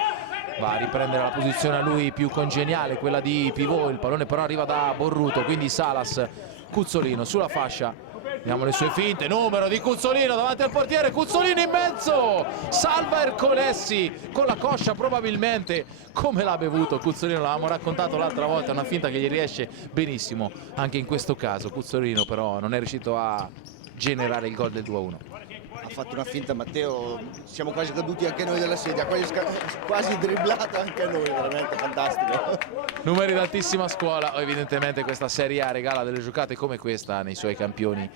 va a riprendere la posizione a lui più congeniale, quella di pivot. Il pallone però arriva da Borruto, quindi Salas, Cuzzolino sulla fascia. Vediamo le sue finte, numero di Cuzzolino davanti al portiere, Cuzzolino in mezzo, salva Ercolessi con la coscia probabilmente, come l'ha bevuto Cuzzolino, l'avevamo raccontato l'altra volta, una finta che gli riesce benissimo anche in questo caso. Cuzzolino però non è riuscito a generare il gol del 2-1. Ha fatto una finta Matteo, siamo quasi caduti anche noi dalla sedia, quasi dribblato anche noi, veramente fantastico. Numeri d'altissima scuola, evidentemente questa Serie A regala delle giocate come questa nei suoi campioni,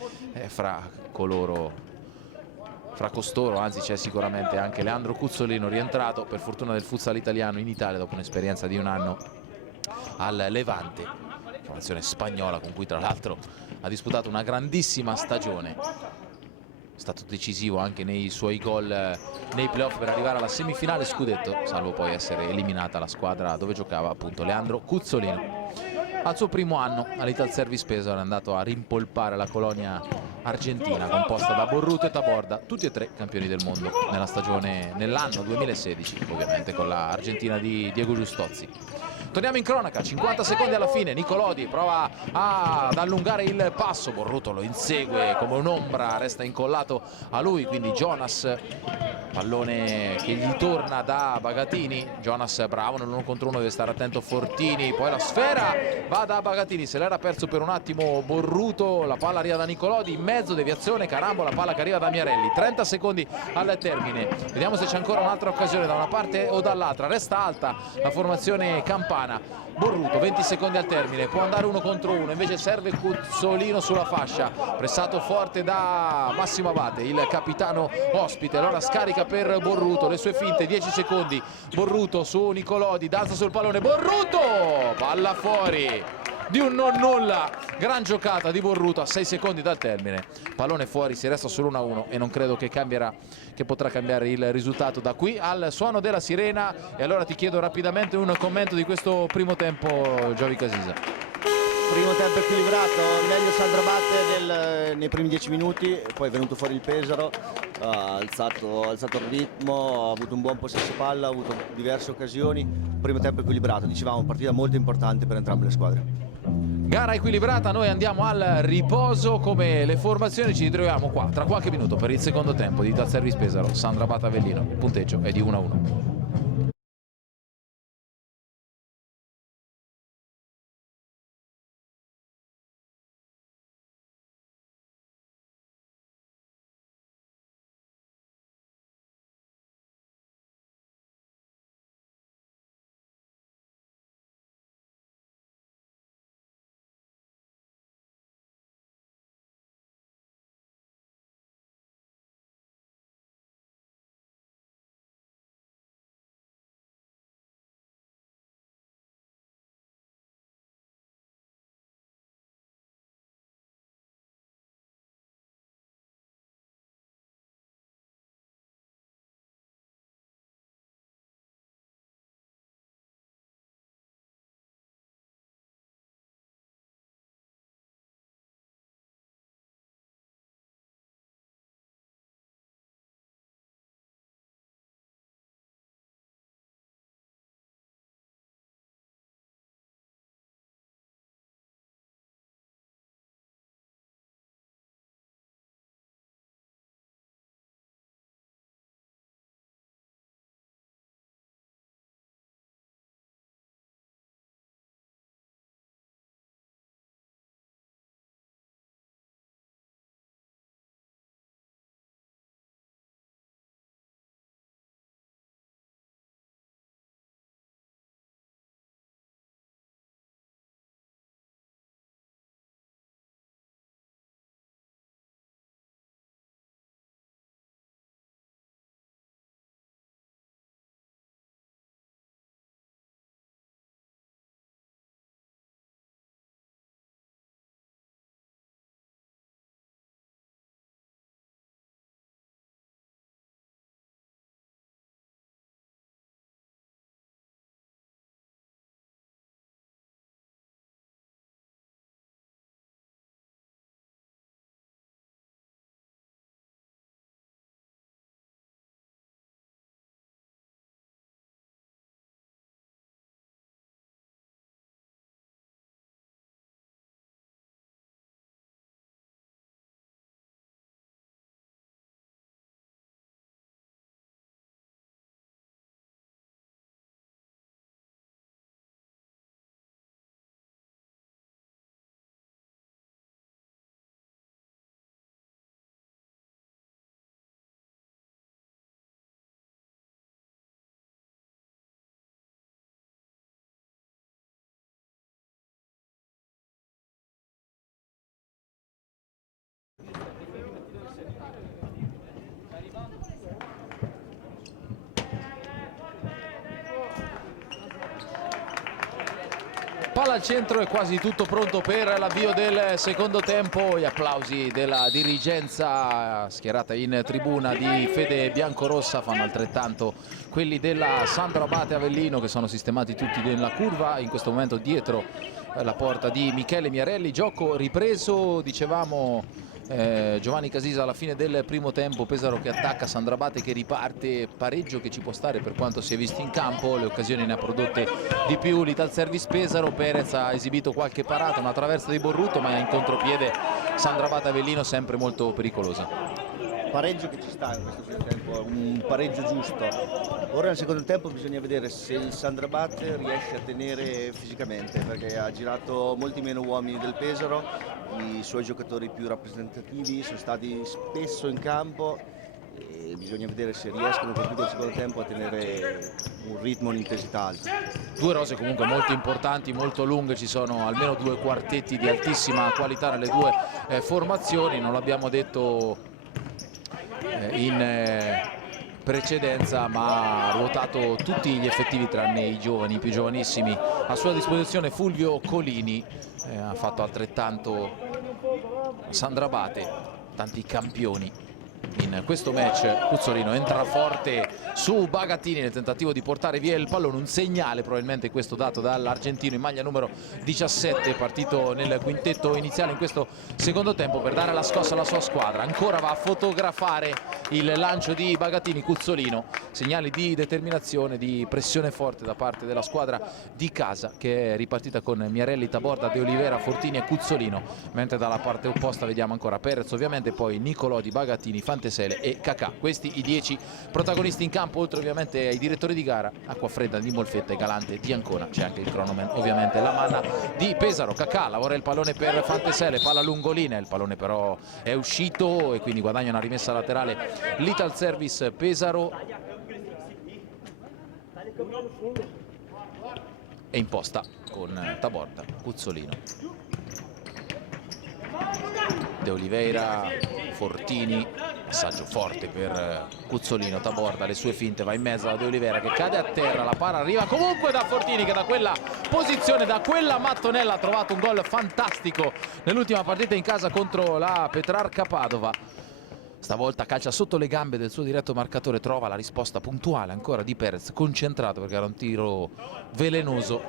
fra costoro, anzi c'è sicuramente anche Leandro Cuzzolino, rientrato per fortuna del futsal italiano in Italia dopo un'esperienza di 1 anno al Levante, formazione spagnola con cui tra l'altro ha disputato una grandissima stagione. è stato decisivo anche nei suoi gol nei playoff per arrivare alla semifinale scudetto, salvo poi essere eliminata la squadra dove giocava appunto Leandro Cuzzolino. Al suo primo anno all'Ital Service Pesaro è andato a rimpolpare la colonia argentina composta da Borruto e Taborda, tutti e tre campioni del mondo nella stagione, nell'anno 2016, ovviamente con la Argentina di Diego Giustozzi. Torniamo in cronaca, 50 secondi alla fine, Nicolodi prova ad allungare il passo, Borruto lo insegue come un'ombra, resta incollato a lui, quindi Jonas, pallone che gli torna da Bagatini, Jonas bravo nell'1 contro 1, deve stare attento Fortini, poi la sfera va da Bagatini, se l'era perso per un attimo Borruto, la palla arriva da Nicolodi, in mezzo deviazione, carambola, palla che arriva da Miarelli, 30 secondi al termine, vediamo se c'è ancora un'altra occasione da una parte o dall'altra, resta alta la formazione campana, Borruto 20 secondi al termine, può andare 1 contro 1, invece serve Cuzzolino sulla fascia, pressato forte da Massimo Abate, il capitano ospite, allora scarica per Borruto, le sue finte, 10 secondi, Borruto su Nicolodi, danza sul pallone, Borruto, palla fuori di un non nulla, gran giocata di Borruto a 6 secondi dal termine, pallone fuori, si resta solo 1-1 e non credo che potrà cambiare il risultato da qui al suono della sirena. E allora ti chiedo rapidamente un commento di questo primo tempo, Giovi Casisa. Primo tempo equilibrato, meglio Sandro Abate nei primi 10 minuti, poi è venuto fuori il Pesaro, ha alzato il ritmo, ha avuto un buon possesso palla, ha avuto diverse occasioni, primo tempo equilibrato, dicevamo partita molto importante per entrambe le squadre. Gara equilibrata, noi andiamo al riposo come le formazioni, ci ritroviamo qua tra qualche minuto per il secondo tempo di Ital Service Pesaro, Sandro Abate Avellino, il punteggio è di 1-1. Palla al centro, è quasi tutto pronto per l'avvio del secondo tempo. Gli applausi della dirigenza schierata in tribuna di Fede Biancorossa fanno altrettanto quelli della Sandro Abate Avellino, che sono sistemati tutti nella curva in questo momento dietro la porta di Michele Miarelli. Gioco ripreso, dicevamo, Giovanni Casisa alla fine del primo tempo. Pesaro che attacca, Sandro Abate che riparte, pareggio che ci può stare per quanto si è visto in campo. Le occasioni ne ha prodotte di più l'Italservice Pesaro. Perez ha esibito qualche parata, una traversa di Borrutto, ma in contropiede Sandro Abate Avellino sempre molto pericolosa. Pareggio che ci sta in questo secondo tempo, un pareggio giusto. Ora nel secondo tempo bisogna vedere se il Sandro Abate riesce a tenere fisicamente, perché ha girato molti meno uomini del Pesaro, i suoi giocatori più rappresentativi sono stati spesso in campo e bisogna vedere se riescono per tutto il secondo tempo a tenere un ritmo, un'intensità alta. Due rose comunque molto importanti, molto lunghe, ci sono almeno due quartetti di altissima qualità nelle due formazioni, non l'abbiamo detto in precedenza, ma ha ruotato tutti gli effettivi tranne i giovani, i più giovanissimi a sua disposizione. Fulvio Colini ha fatto altrettanto Sandro Abate, tanti campioni in questo match. Cuzzolino entra forte su Bagattini nel tentativo di portare via il pallone, un segnale probabilmente questo dato dall'argentino in maglia numero 17, partito nel quintetto iniziale in questo secondo tempo per dare la scossa alla sua squadra. Ancora va a fotografare il lancio di Bagattini Cuzzolino, segnali di determinazione, di pressione forte da parte della squadra di casa, che è ripartita con Miarelli, Taborda, De Olivera, Fortini e Cuzzolino, mentre dalla parte opposta vediamo ancora Perez ovviamente, poi Nicolodi, Bagattini, Fantesele e Cacà. Questi i 10 protagonisti in campo, oltre ovviamente ai direttori di gara Acquafredda di Molfetta e Galante di Ancona. C'è anche il cronoman, ovviamente la manna di Pesaro. Cacà lavora il pallone per Fantesele, palla lungolina, il pallone però è uscito e quindi guadagna una rimessa laterale l'Italservice Pesaro. E imposta con Taborda, Cuzzolino, De Oliveira, Fortini, passaggio forte per Cuzzolino, Taborda, le sue finte, va in mezzo a De Oliveira che cade a terra, la palla arriva comunque da Fortini, che da quella posizione, da quella mattonella ha trovato un gol fantastico nell'ultima partita in casa contro la Petrarca Padova. Stavolta calcia sotto le gambe del suo diretto marcatore, trova la risposta puntuale ancora di Perez, concentrato perché era un tiro velenoso.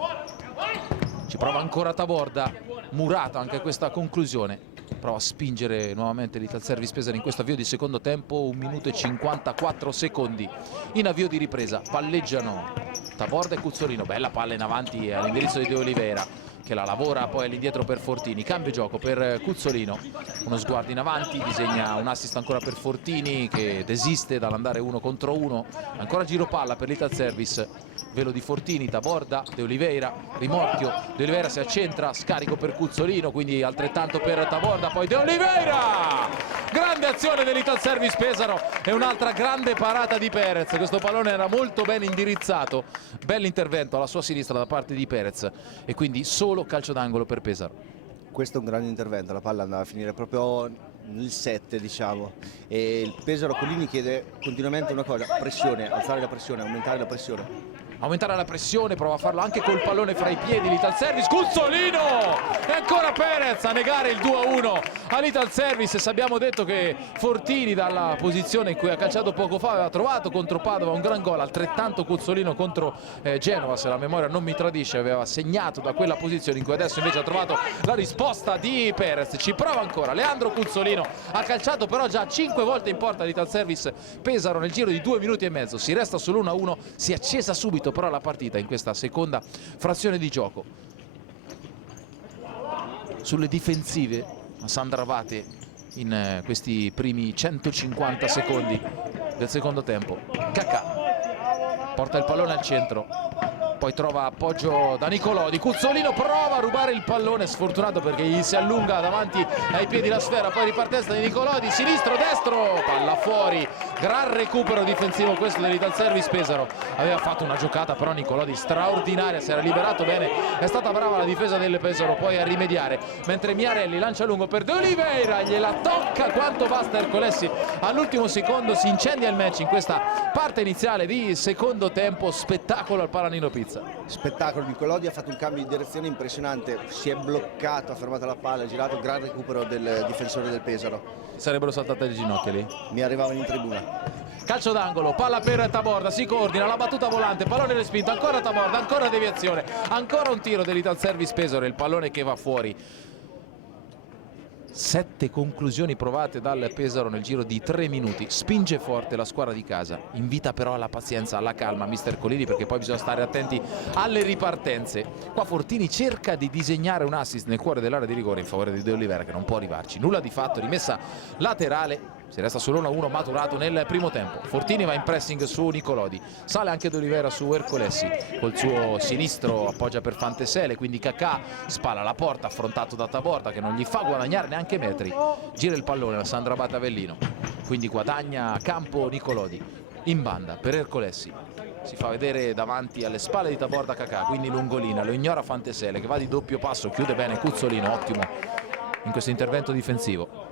Ci prova ancora Taborda, murata anche questa conclusione. Prova a spingere nuovamente l'Italservice Pesaro in questo avvio di secondo tempo, 1 minuto e 54 secondi in avvio di ripresa. Palleggiano Taborda e Cuzzolino, bella palla in avanti all'indirizzo di De Oliveira, che la lavora poi all'indietro per Fortini. Cambio gioco per Cuzzolino, uno sguardo in avanti, disegna un assist ancora per Fortini che desiste dall'andare 1 contro 1. Ancora giro palla per l'Italservice, velo di Fortini, Taborda, De Oliveira, rimorchio, De Oliveira si accentra, scarico per Cuzzolino, quindi altrettanto per Taborda, poi De Oliveira! Grande azione dell'Italservice Pesaro e un'altra grande parata di Perez. Questo pallone era molto ben indirizzato, bell'intervento alla sua sinistra da parte di Perez e quindi solo calcio d'angolo per Pesaro. Questo è un grande intervento, la palla andava a finire proprio nel 7, diciamo, e il Pesaro Colini chiede continuamente una cosa: pressione, alzare la pressione, aumentare la pressione. Aumentare la pressione, prova a farlo anche col pallone fra i piedi l'Italservice. Cuzzolino! E ancora Perez a negare il 2-1 all'Italservice. Abbiamo detto che Fortini, dalla posizione in cui ha calciato poco fa, aveva trovato contro Padova un gran gol, altrettanto Cuzzolino contro Genova, se la memoria non mi tradisce, aveva segnato da quella posizione in cui adesso invece ha trovato la risposta di Perez. Ci prova ancora Leandro Cuzzolino, ha calciato però già 5 volte in porta l'Italservice Pesaro nel giro di 2 minuti e mezzo. Si resta sull'1-1, si è accesa subito però la partita in questa seconda frazione di gioco. Sulle difensive Sandro Abate in questi primi 150 secondi del secondo tempo. Cacà porta il pallone al centro, poi trova appoggio da Nicolodi. Cuzzolino prova a rubare il pallone, sfortunato perché gli si allunga davanti ai piedi la sfera, poi ripartenza di Nicolodi, sinistro, destro, palla fuori. Gran recupero difensivo questo dell'Italservice Pesaro. Aveva fatto una giocata però Nicolodi straordinaria, si era liberato bene, è stata brava la difesa del Pesaro poi a rimediare, mentre Miarelli lancia lungo per De Oliveira, gliela tocca quanto basta Ercolessi all'ultimo secondo. Si incendia il match in questa parte iniziale di secondo tempo. Spettacolo al Palanino Pizzi. all'altezza. Spettacolo, Nicolodi ha fatto un cambio di direzione impressionante, si è bloccato, ha fermato la palla, ha girato, gran recupero del difensore del Pesaro. Sarebbero saltate le ginocchia lì. Mi arrivavano in tribuna. Calcio d'angolo, palla per Taborda, si coordina, la battuta volante, pallone respinto, ancora Taborda, ancora deviazione, ancora un tiro dell'Italservice Pesaro, il pallone che va fuori. 7 conclusioni provate dal Pesaro nel giro di 3 minuti, spinge forte la squadra di casa, invita però alla pazienza, alla calma mister Colini, perché poi bisogna stare attenti alle ripartenze. Qua Fortini cerca di disegnare un assist nel cuore dell'area di rigore in favore di De Oliveira, che non può arrivarci, nulla di fatto, rimessa laterale. Si resta solo 1-1 maturato nel primo tempo. Fortini va in pressing su Nicolodi, sale anche De Oliveira su Ercolessi, col suo sinistro appoggia per Fantesele, quindi Cacà spalla la porta, affrontato da Taborda che non gli fa guadagnare neanche metri, gira il pallone la Sandra Avellino, quindi guadagna campo Nicolodi, in banda per Ercolessi, si fa vedere davanti alle spalle di Taborda Cacà, quindi lungolina, lo ignora Fantesele che va di doppio passo, chiude bene Cuzzolino, ottimo in questo intervento difensivo.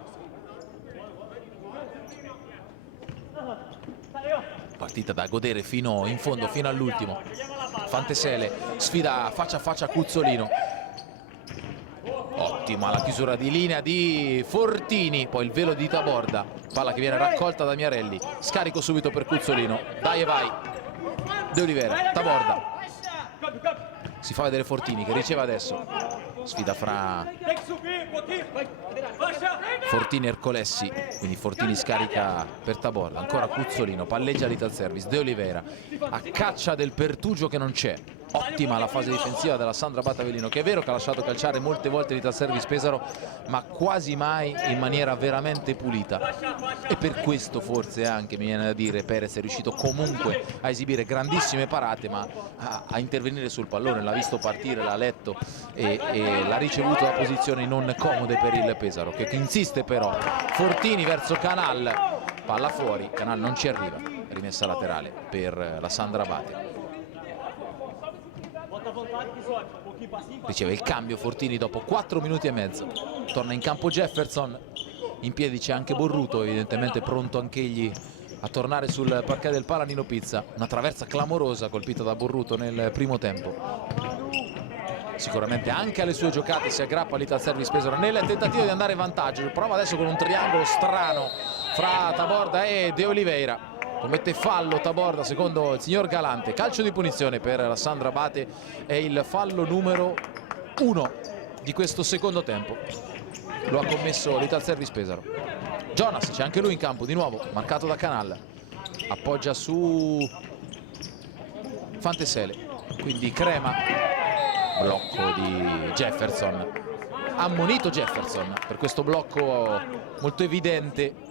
Partita da godere fino in fondo, fino all'ultimo. Fantesele sfida faccia a faccia Cuzzolino. Ottima la chiusura di linea di Fortini, poi il velo di Taborda, palla che viene raccolta da Miarelli, scarico subito per Cuzzolino, dai e vai De Oliveira, Taborda, si fa vedere Fortini che riceve adesso, sfida fra Fortini e Ercolessi, quindi Fortini scarica per Taborda, ancora Cuzzolino, palleggia l'Italservice, De Oliveira a caccia del Pertugio che non c'è. Ottima la fase difensiva della Sandra Avellino, che è vero che ha lasciato calciare molte volte l'Italservice Pesaro, ma quasi mai in maniera veramente pulita, e per questo forse anche mi viene da dire Perez è riuscito comunque a esibire grandissime parate, ma a intervenire sul pallone, l'ha visto partire, l'ha letto e l'ha ricevuto da posizioni non comode per il Pesaro, che insiste però. Fortini verso Canal, palla fuori, Canal non ci arriva, rimessa laterale per la Sandra Abate. Riceve il cambio Fortini dopo 4 minuti e mezzo, torna in campo Jefferson, in piedi c'è anche Borruto, evidentemente pronto anch'egli a tornare sul parquet del Palanino Pizza. Una traversa clamorosa colpita da Borruto nel primo tempo. Sicuramente anche alle sue giocate si aggrappa l'Italservice Pesaro nel tentativo di andare in vantaggio, prova adesso con un triangolo strano fra Taborda e De Oliveira. Commette fallo Taborda secondo il signor Galante, calcio di punizione per la Sandra Abate, è il fallo numero 1 di questo secondo tempo, lo ha commesso l'Italservice Pesaro. Jonas c'è anche lui in campo di nuovo, marcato da Canal, appoggia su Fantesele, quindi Crema, blocco di Jefferson, ammonito Jefferson per questo blocco molto evidente.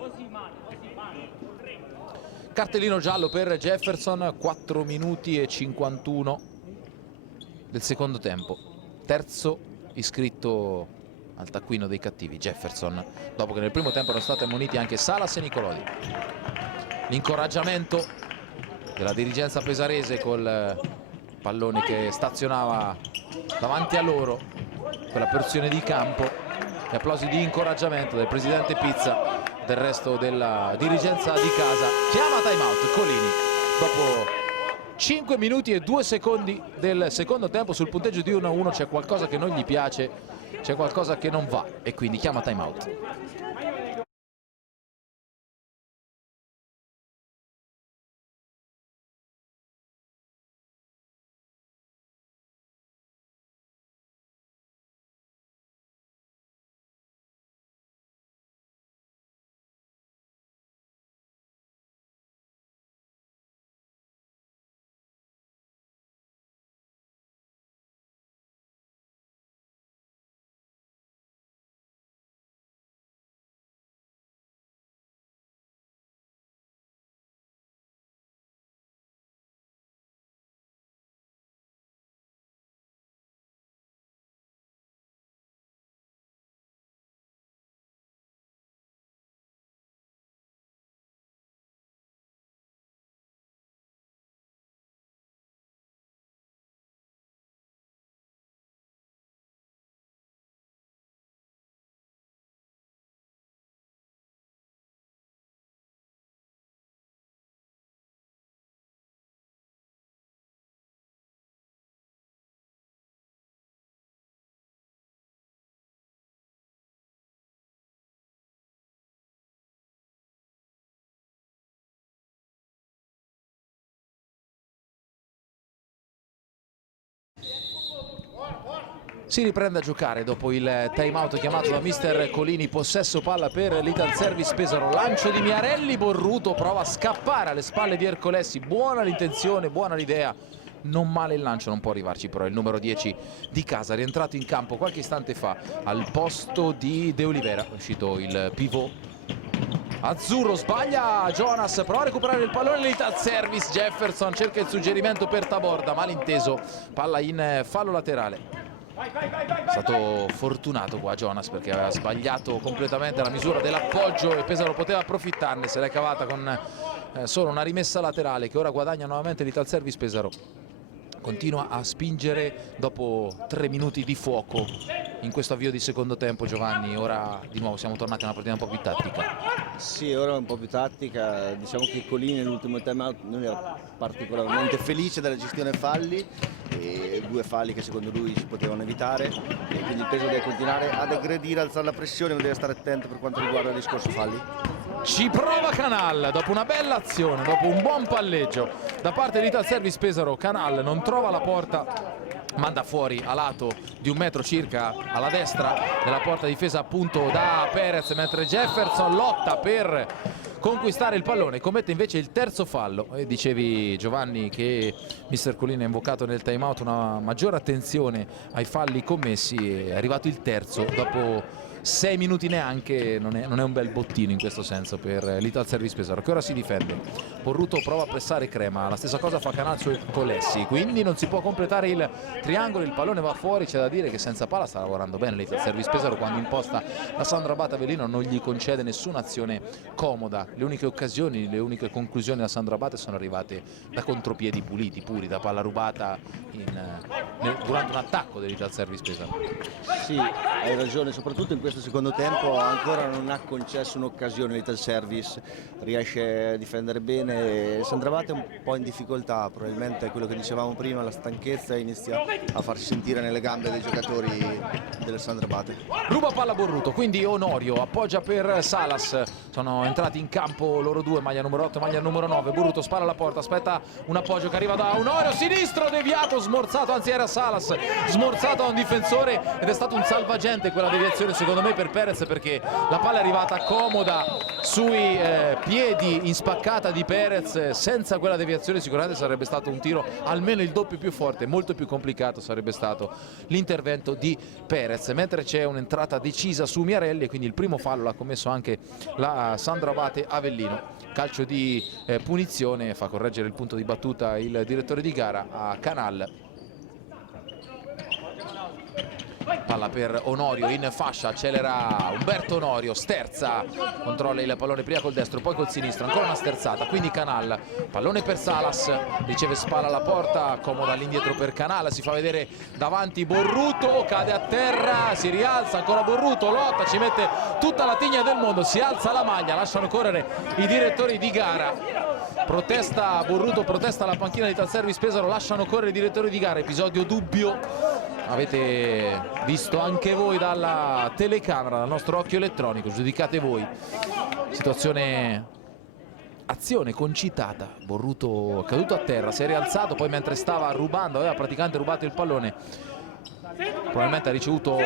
Cartellino giallo per Jefferson, 4 minuti e 51 del secondo tempo. Terzo iscritto al taccuino dei cattivi, Jefferson, dopo che nel primo tempo erano stati ammoniti anche Salas e Nicolodi. L'incoraggiamento della dirigenza pesarese col pallone che stazionava davanti a loro, quella porzione di campo, gli applausi di incoraggiamento del presidente Pizza, del resto della dirigenza di casa. Chiama time out Colini dopo 5 minuti e 2 secondi del secondo tempo. Sul punteggio di 1-1 c'è qualcosa che non gli piace, c'è qualcosa che non va e quindi chiama time out. Si riprende a giocare dopo il time out chiamato da mister Colini. Possesso palla per l'Italservice Pesaro, lancio di Miarelli, Borruto prova a scappare alle spalle di Ercolessi. Buona l'intenzione, buona l'idea, non male il lancio, non può arrivarci però il numero 10 di casa, rientrato in campo qualche istante fa al posto di De Olivera. È uscito il pivot azzurro, sbaglia Jonas, prova a recuperare il pallone l'Italservice. Jefferson cerca il suggerimento per Taborda, malinteso, palla in fallo laterale. È stato fortunato qua Jonas perché aveva sbagliato completamente la misura dell'appoggio e Pesaro poteva approfittarne, se l'è cavata con solo una rimessa laterale che ora guadagna nuovamente l'Italservice Pesaro. Continua a spingere dopo 3 minuti di fuoco in questo avvio di secondo tempo. Giovanni, ora di nuovo siamo tornati a una partita un po' più tattica. Sì, ora un po' più tattica, diciamo che Colini nell'ultimo time out non era particolarmente felice della gestione falli, e 2 falli che secondo lui si potevano evitare, e quindi il peso deve continuare ad aggredire, alzare la pressione, ma deve stare attento per quanto riguarda il discorso falli. Ci prova Canal dopo una bella azione, dopo un buon palleggio da parte di Italservice Pesaro. Canal non trova la porta, manda fuori a lato di 1 metro circa alla destra della porta difesa appunto da Perez, mentre Jefferson lotta per conquistare il pallone, commette invece il terzo fallo. E dicevi Giovanni che mister Colini ha invocato nel time out una maggiore attenzione ai falli commessi, è arrivato il terzo dopo 6 minuti neanche, non è un bel bottino in questo senso per l'Italservice Pesaro, che ora si difende. Borruto prova a pressare Crema, la stessa cosa fa Canazzo e Colessi, quindi non si può completare il triangolo, il pallone va fuori. C'è da dire che senza palla sta lavorando bene l'Italservice Pesaro, quando imposta la Sandro Abate Avellino non gli concede nessuna azione comoda. Le uniche occasioni, le uniche conclusioni da Sandro Abate sono arrivate da contropiedi puliti, puri, da palla rubata durante un attacco dell'Italservice Pesaro. Sì, hai ragione, soprattutto in questo secondo tempo ancora non ha concesso un'occasione l'Italservice, riesce a difendere bene. Sandravate è un po' in difficoltà, probabilmente quello che dicevamo prima, la stanchezza inizia a farsi sentire nelle gambe dei giocatori del Sandravate. Ruba palla Borruto, quindi Onorio appoggia per Salas, sono entrati in campo loro due, maglia numero 8 e maglia numero 9. Borruto spara alla porta, aspetta un appoggio che arriva da Onorio, sinistro deviato, smorzato, anzi era Salas smorzato da un difensore, ed è stato un salvagente quella deviazione secondo me per Perez, perché la palla è arrivata comoda sui piedi in spaccata di Perez. Senza quella deviazione sicuramente sarebbe stato un tiro almeno il doppio più forte, molto più complicato sarebbe stato l'intervento di Perez, mentre c'è un'entrata decisa su Miarelli e quindi il primo fallo l'ha commesso anche la Sandro Abate Avellino. Calcio di punizione, fa correggere il punto di battuta il direttore di gara a Canal. Palla per Onorio in fascia, accelera Umberto Onorio, sterza, controlla il pallone prima col destro poi col sinistro, ancora una sterzata, quindi Canal, pallone per Salas, riceve spalla alla porta, comoda all'indietro per Canal, si fa vedere davanti Borruto, cade a terra, si rialza, ancora Borruto, lotta, ci mette tutta la tigna del mondo, si alza la maglia, lasciano correre i direttori di gara. Protesta Borruto, protesta la panchina di Italservice Pesaro, lasciano correre i direttori di gara. Episodio dubbio, avete visto anche voi dalla telecamera, dal nostro occhio elettronico, giudicate voi. Azione concitata, Borruto caduto a terra, si è rialzato, poi mentre stava rubando, aveva praticamente rubato il pallone, probabilmente ha ricevuto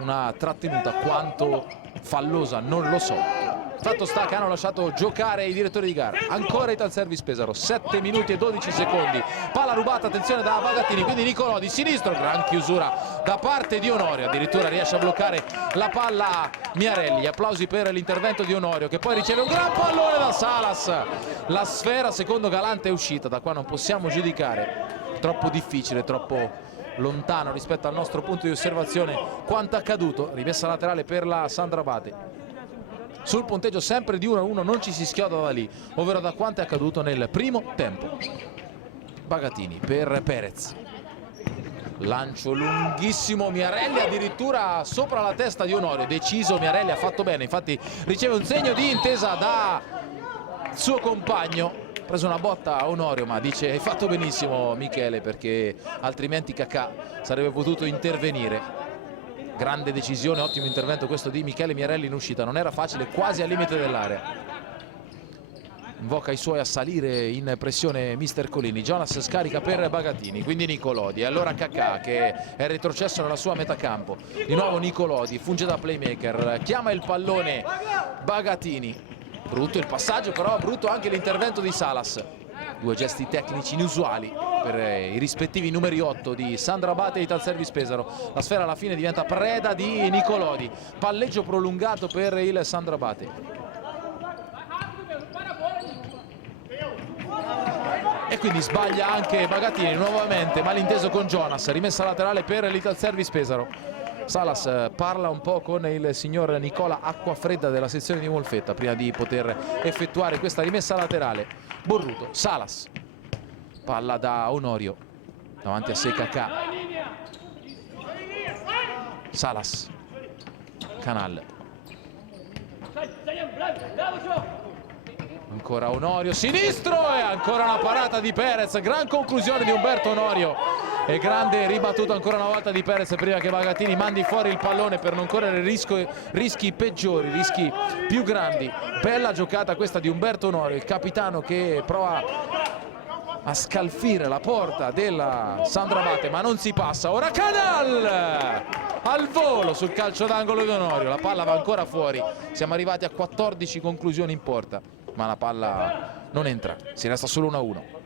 una trattenuta, quanto fallosa non lo so. Fatto sta che hanno lasciato giocare i direttori di gara. Ancora Italservice Pesaro, 7 minuti e 12 secondi, palla rubata, attenzione da Bagattini, quindi Nicolò di sinistro, gran chiusura da parte di Onorio, addirittura riesce a bloccare la palla Miarelli. Gli applausi per l'intervento di Onorio, che poi riceve un gran pallone da Salas, la sfera secondo Galante è uscita, da qua non possiamo giudicare, troppo difficile, troppo lontano rispetto al nostro punto di osservazione quanto accaduto. Rimessa laterale per la Sandro Abate. Sul punteggio sempre di 1-1, non ci si schioda da lì, ovvero da quanto è accaduto nel primo tempo. Bagattini per Perez, lancio lunghissimo, Miarelli addirittura sopra la testa di Onorio, deciso Miarelli, ha fatto bene, infatti riceve un segno di intesa da suo compagno, ha preso una botta a Onorio, ma dice hai fatto benissimo Michele, perché altrimenti Cacà sarebbe potuto intervenire. Grande decisione, ottimo intervento questo di Michele Miarelli in uscita, non era facile, quasi al limite dell'area. invoca i suoi a salire in pressione mister Colini. Jonas scarica per Bagatini, quindi Nicolodi, e allora Kakà che è retrocesso nella sua metà campo. Di nuovo Nicolodi funge da playmaker, chiama il pallone Bagatini, brutto il passaggio, però brutto anche l'intervento di Salas. Due gesti tecnici inusuali per i rispettivi numeri 8 di Sandro Abate e Ital Service Pesaro. La sfera alla fine diventa preda di Nicolodi, palleggio prolungato per il Sandro Abate. E quindi sbaglia anche Bagatini, nuovamente malinteso con Jonas, rimessa laterale per l'Ital Service Pesaro. Salas parla un po' con il signor Nicola Acquafredda della sezione di Molfetta prima di poter effettuare questa rimessa laterale. Borruto, Salas, palla da Onorio, davanti a sé Kakà. Salas, Canal, ancora Onorio, sinistro, e ancora una parata di Perez. Gran conclusione di Umberto Onorio e grande ribattuta ancora una volta di Perez prima che Bagatini mandi fuori il pallone per non correre rischi peggiori, rischi più grandi. Bella giocata questa di Umberto Onorio, il capitano che prova a scalfire la porta della Sandro Abate, ma non si passa. Ora Canal al volo sul calcio d'angolo di Onorio, la palla va ancora fuori. Siamo arrivati a 14 conclusioni in porta, ma la palla non entra, si resta solo 1-1.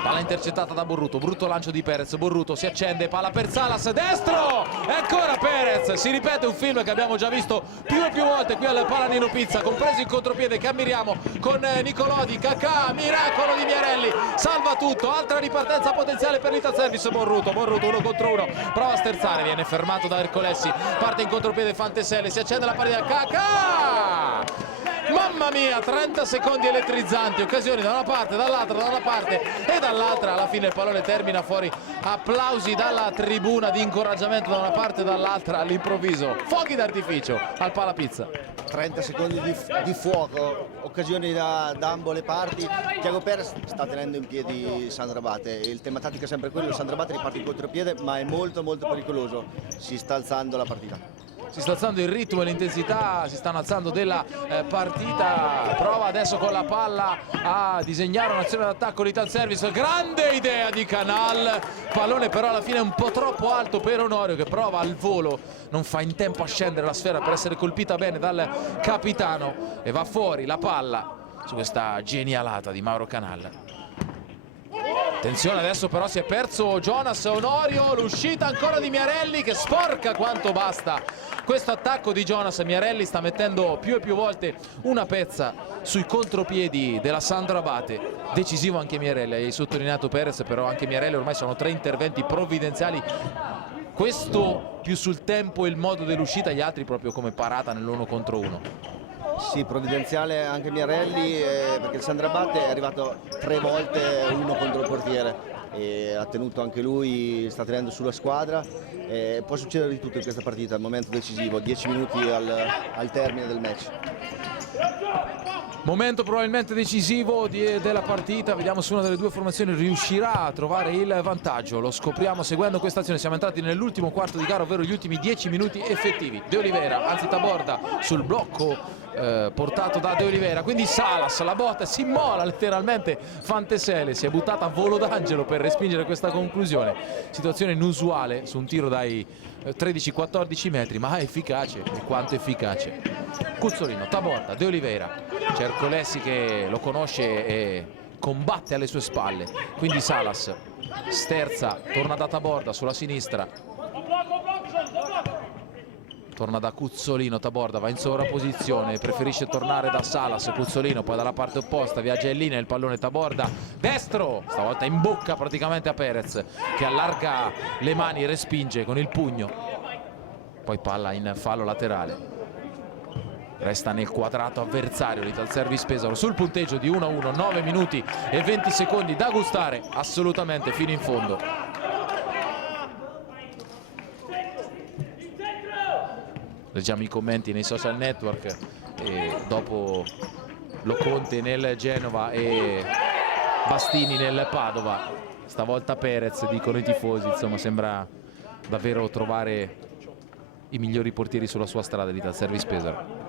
Palla intercettata da Borruto, brutto lancio di Perez, Borruto si accende, palla per Salas, destro, e ancora Perez. Si ripete un film che abbiamo già visto più e più volte qui al Palanino Pizza, compreso il contropiede che ammiriamo con Nicolodi. Kakà, miracolo di Miarelli, salva tutto, altra ripartenza potenziale per l'Ital Service. Borruto 1 contro 1, prova a sterzare, viene fermato da Ercolessi, parte in contropiede Fanteselle, si accende la partita, Kakà! Mamma mia, 30 secondi elettrizzanti, occasioni da una parte, dall'altra, da una parte e dall'altra. Alla fine il pallone termina fuori, applausi dalla tribuna di incoraggiamento da una parte e dall'altra. All'improvviso fuochi d'artificio al Palapizza. 30 secondi di fuoco, occasioni da ambo le parti. Thiago Perez sta tenendo in piedi Sandro Abate, il tema tattico è sempre quello, Sandro Abate riparte in contropiede ma è molto pericoloso, si sta alzando la partita. Si sta alzando il ritmo e l'intensità, si stanno alzando della partita. Prova adesso con la palla a disegnare un'azione d'attacco l'Ital Service, grande idea di Canal, pallone però alla fine un po' troppo alto per Onorio che prova al volo, non fa in tempo a scendere la sfera per essere colpita bene dal capitano e va fuori la palla su questa genialata di Mauro Canal. Attenzione, adesso però si è perso Jonas. Onorio, l'uscita ancora di Miarelli che sporca quanto basta questo attacco di Jonas. Miarelli sta mettendo più e più volte una pezza sui contropiedi della Sandro Abate, decisivo anche Miarelli, hai sottolineato Perez, però anche Miarelli ormai sono 3 interventi provvidenziali, questo più sul tempo e il modo dell'uscita, gli altri proprio come parata nell'1 contro 1. Sì, provvidenziale anche Miarelli perché il Sandro Abate è arrivato 3 volte uno contro il portiere e ha tenuto anche lui, sta tenendo sulla squadra. Può succedere di tutto in questa partita, il momento decisivo, 10 minuti al termine del match. Momento probabilmente decisivo della partita, vediamo se una delle due formazioni riuscirà a trovare il vantaggio, lo scopriamo seguendo questa azione. Siamo entrati nell'ultimo quarto di gara, ovvero gli ultimi 10 minuti effettivi. De Oliveira, anzi Taborda sul blocco portato da De Oliveira, quindi Salas, la botta, si immola letteralmente Fantesele, si è buttata a volo d'angelo per respingere questa conclusione. Situazione inusuale su un tiro dai 13-14 metri, ma efficace, e quanto efficace. Cuzzolino, Taborda, De Oliveira, c'è Ercolessi che lo conosce e combatte alle sue spalle, quindi Salas sterza, torna da Taborda sulla sinistra, torna da Cuzzolino, Taborda va in sovrapposizione, preferisce tornare da Salas, Cuzzolino poi dalla parte opposta, viaggia in linea, il pallone Taborda, destro, stavolta in bocca praticamente a Perez che allarga le mani e respinge con il pugno, poi palla in fallo laterale. Resta nel quadrato avversario l'Ital Service Pesaro sul punteggio di 1-1, 9 minuti e 20 secondi da gustare assolutamente fino in fondo. Leggiamo i commenti nei social network e dopo Loconte nel Genova e Bastini nel Padova, stavolta Perez, dicono i tifosi, insomma sembra davvero trovare i migliori portieri sulla sua strada l'Ital Service Pesaro.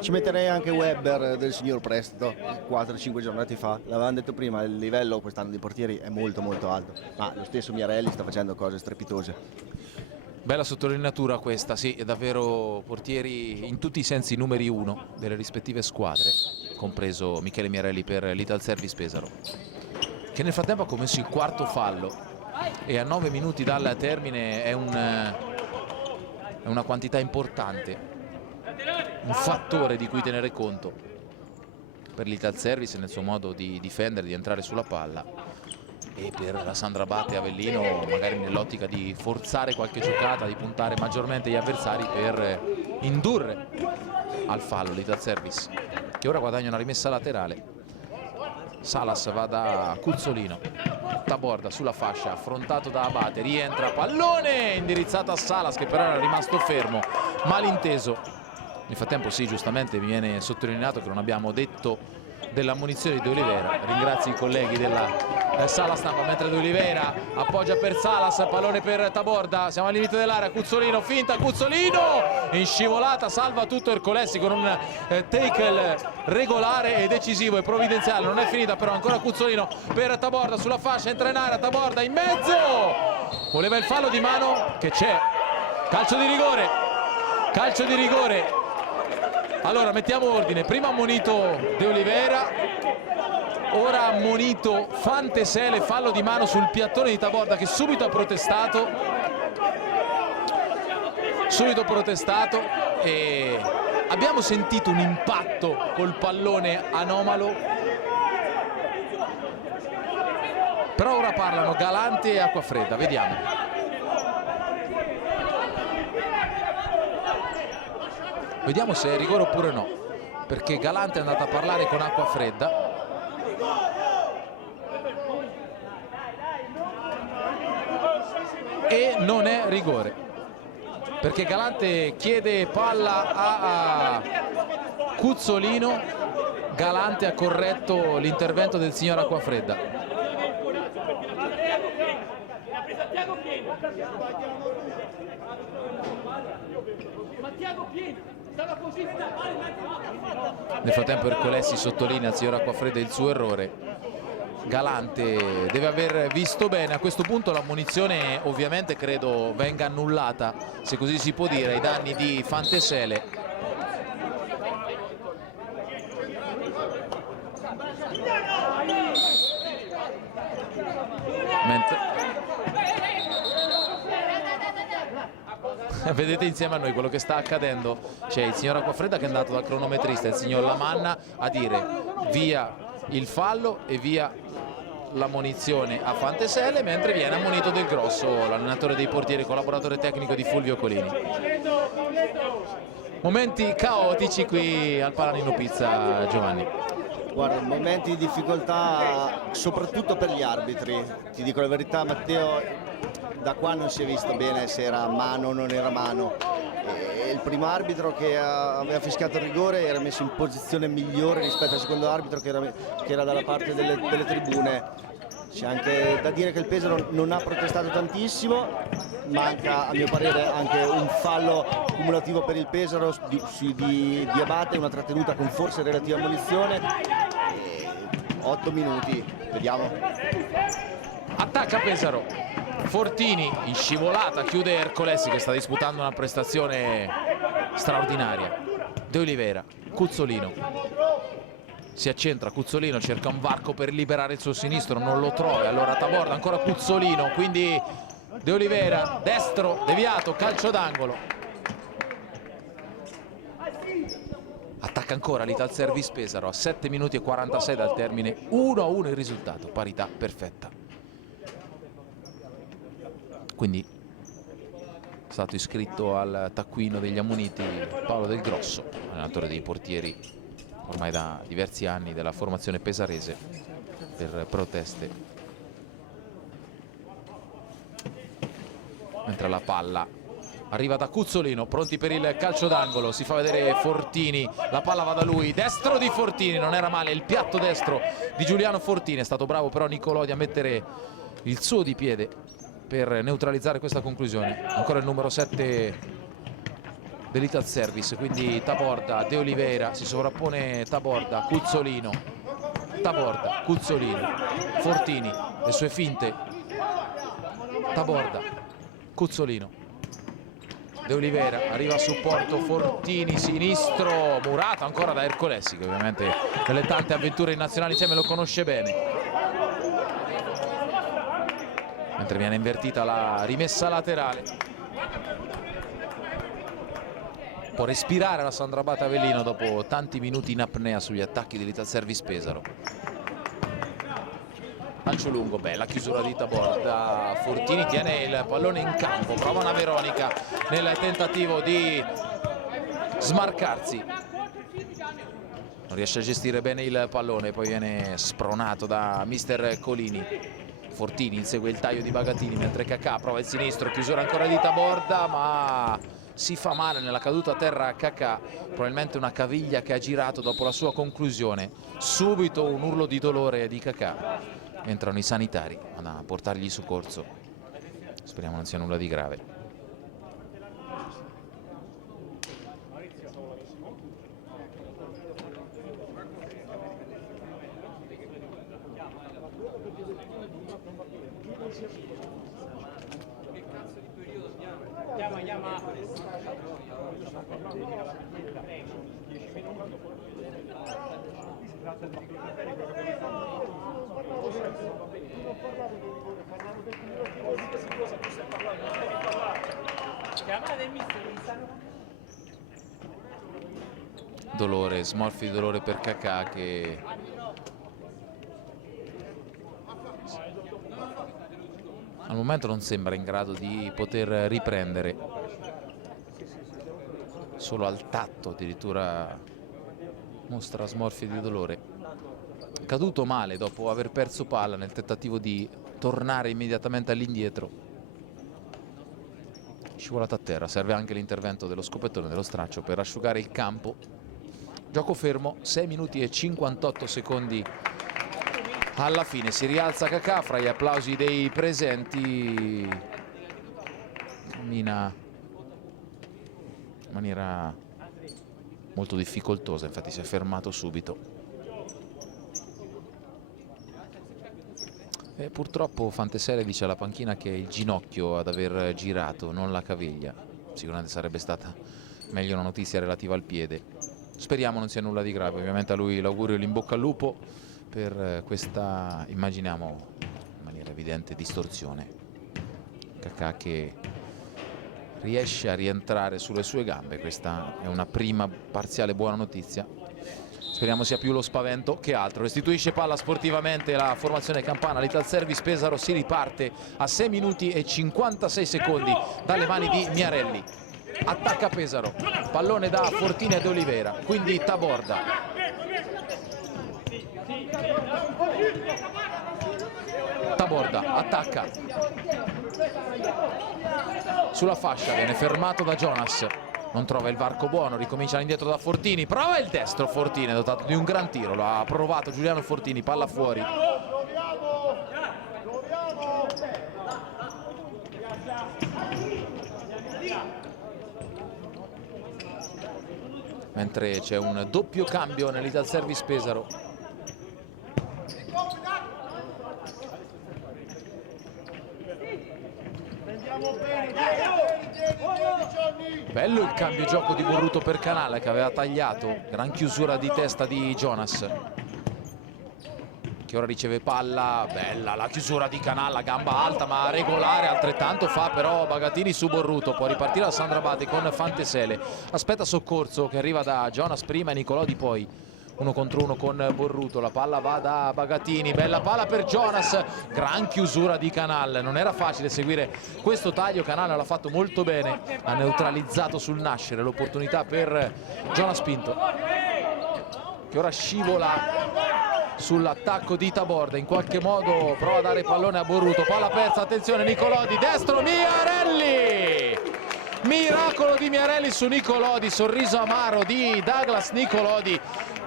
Ci metterei anche Webber del signor Prestito, 4-5 giornate fa. L'avevamo detto prima, il livello quest'anno dei portieri è molto molto alto, ma lo stesso Miarelli sta facendo cose strepitose. Bella sottolineatura questa, sì, è davvero portieri in tutti i sensi numeri 1 delle rispettive squadre, compreso Michele Miarelli per l'Ital Service Pesaro, che nel frattempo ha commesso il quarto fallo e a 9 minuti dal termine è una quantità importante, un fattore di cui tenere conto per l'Ital Service nel suo modo di difendere, di entrare sulla palla, e per la Sandra Batte Avellino magari nell'ottica di forzare qualche giocata, di puntare maggiormente gli avversari per indurre al fallo l'Ital Service, che ora guadagna una rimessa laterale. Salas va da Cuzzolino, Taborda sulla fascia, affrontato da Abate, rientra, pallone indirizzato a Salas che però era rimasto fermo, malinteso. Nel frattempo sì, giustamente mi viene sottolineato che non abbiamo detto dell'ammonizione di De Oliveira. Ringrazio i colleghi della sala stampa, mentre De Oliveira appoggia per Salas, pallone per Taborda, siamo al limite dell'area, Cuzzolino, finta, Cuzzolino in scivolata, salva tutto Ercolessi con un tackle regolare e decisivo e provvidenziale. Non è finita però, ancora Cuzzolino per Taborda sulla fascia, entra in area, Taborda in mezzo, voleva il fallo di mano che c'è, calcio di rigore. Allora mettiamo ordine, prima ammonito De Oliveira, ora ammonito Fantesele, fallo di mano sul piattone di Taborda che subito ha protestato, e abbiamo sentito un impatto col pallone anomalo, però ora parlano Galante e Acquafredda, vediamo. Vediamo se è rigore oppure no, perché Galante è andato a parlare con Acquafredda. E non è rigore, perché Galante chiede palla a Cuzzolino, Galante ha corretto l'intervento del signor Acquafredda. Nel frattempo Ercolessi sottolinea al signor Acquafredda il suo errore. Galante deve aver visto bene. A questo punto l'ammonizione ovviamente credo venga annullata, se così si può dire, ai danni di Fantesele. Vedete insieme a noi quello che sta accadendo, c'è il signor Acquafredda che è andato dal cronometrista, il signor Lamanna, a dire via il fallo e via l'ammonizione a Fantesele, mentre viene ammonito Del Grosso, l'allenatore dei portieri, collaboratore tecnico di Fulvio Colini. Momenti caotici qui al Palanino Pizza, Giovanni. Guarda, momenti di difficoltà soprattutto per gli arbitri, ti dico la verità Matteo, da qua non si è visto bene se era mano o non era mano. E il primo arbitro che aveva fischiato il rigore era messo in posizione migliore rispetto al secondo arbitro che era dalla parte delle tribune. C'è anche da dire che il Pesaro non ha protestato tantissimo, manca a mio parere anche un fallo cumulativo per il Pesaro di Abate, una trattenuta con forse relativa ammonizione. 8 minuti, vediamo. Attacca Pesaro, Fortini in scivolata, chiude Ercolessi che sta disputando una prestazione straordinaria. De Oliveira, Cuzzolino, si accentra, Cuzzolino cerca un varco per liberare il suo sinistro, non lo trova, allora Taborda, ancora Cuzzolino, quindi De Oliveira, destro, deviato, calcio d'angolo. Attacca ancora l'Ital Service Pesaro a 7 minuti e 46 dal termine, 1-1 il risultato, parità perfetta. Quindi è stato iscritto al taccuino degli ammoniti Paolo Del Grosso, allenatore dei portieri ormai da diversi anni della formazione pesarese, per proteste. Mentre la palla arriva da Cuzzolino, pronti per il calcio d'angolo, si fa vedere Fortini, la palla va da lui, destro di Fortini, non era male il piatto destro di Giuliano Fortini, è stato bravo però Nicolodi a mettere il suo di piede per neutralizzare questa conclusione. Ancora il numero 7 dell'Ital Service, quindi Taborda, De Oliveira, si sovrappone Taborda, Cuzzolino, Taborda, Cuzzolino, Fortini, le sue finte, Taborda, Cuzzolino, De Oliveira, arriva a supporto Fortini, sinistro, murato ancora da Ercolesi, che ovviamente nelle tante avventure in nazionale insieme lo conosce bene. Mentre viene invertita la rimessa laterale. Può respirare la Sandrabate Avellino dopo tanti minuti in apnea sugli attacchi dell'Ital Service Pesaro. Lancio lungo, bella chiusura di Taborda, Fortini tiene il pallone in campo, prova una Veronica nel tentativo di smarcarsi, non riesce a gestire bene il pallone, poi viene spronato da mister Colini. Fortini insegue il taglio di Bagatini mentre Cacà prova il sinistro, chiusura ancora di Taborda, ma si fa male nella caduta a terra Cacà, probabilmente una caviglia che ha girato dopo la sua conclusione. Subito un urlo di dolore di Cacà. Entrano i sanitari a portargli soccorso, speriamo non sia nulla di grave. Dolore, smorfia di dolore per Cacà che al momento non sembra in grado di poter riprendere, solo al tatto addirittura mostra smorfie di dolore. Caduto male dopo aver perso palla nel tentativo di tornare immediatamente all'indietro, scivolato a terra. Serve anche l'intervento dello scopettone, dello straccio per asciugare il campo. Gioco fermo, 6 minuti e 58 secondi alla fine. Si rialza Cacà fra gli applausi dei presenti, cammina in maniera molto difficoltosa, infatti si è fermato subito. E purtroppo Fantesele dice alla panchina che è il ginocchio ad aver girato, non la caviglia. Sicuramente sarebbe stata meglio una notizia relativa al piede. Speriamo non sia nulla di grave, ovviamente a lui l'augurio e l'in bocca al lupo per questa, immaginiamo, in maniera evidente distorsione. Cacà che riesce a rientrare sulle sue gambe, questa è una prima parziale buona notizia. Speriamo sia più lo spavento che altro. Restituisce palla sportivamente la formazione campana. L'Ital Service Pesaro si riparte a 6 minuti e 56 secondi dalle mani di Miarelli. Attacca Pesaro, pallone da Fortini e De Oliveira, quindi Taborda. Taborda attacca sulla fascia, viene fermato da Jonas, non trova il varco buono, ricomincia all'indietro da Fortini, prova il destro Fortini, è dotato di un gran tiro, lo ha provato Giuliano Fortini, palla fuori. Mentre c'è un doppio cambio nell'Ital Service Pesaro. Bello il cambio gioco di Borruto per Canale che aveva tagliato, gran chiusura di testa di Jonas che ora riceve palla, bella la chiusura di Canalla, gamba alta ma regolare, altrettanto fa però Bagatini su Borruto, può ripartire la Sandrabate con Fantesele, aspetta soccorso che arriva da Jonas prima e Nicolodi poi, 1 contro 1 con Borruto, la palla va da Bagatini, bella palla per Jonas, gran chiusura di Canal, non era facile seguire questo taglio, Canal l'ha fatto molto bene, ha neutralizzato sul nascere l'opportunità per Jonas Pinto che ora scivola sull'attacco di Taborda, in qualche modo prova a dare pallone a Borruto, palla persa, attenzione Nicolodi, destro Miarelli, miracolo di Miarelli su Nicolodi, sorriso amaro di Douglas Nicolodi,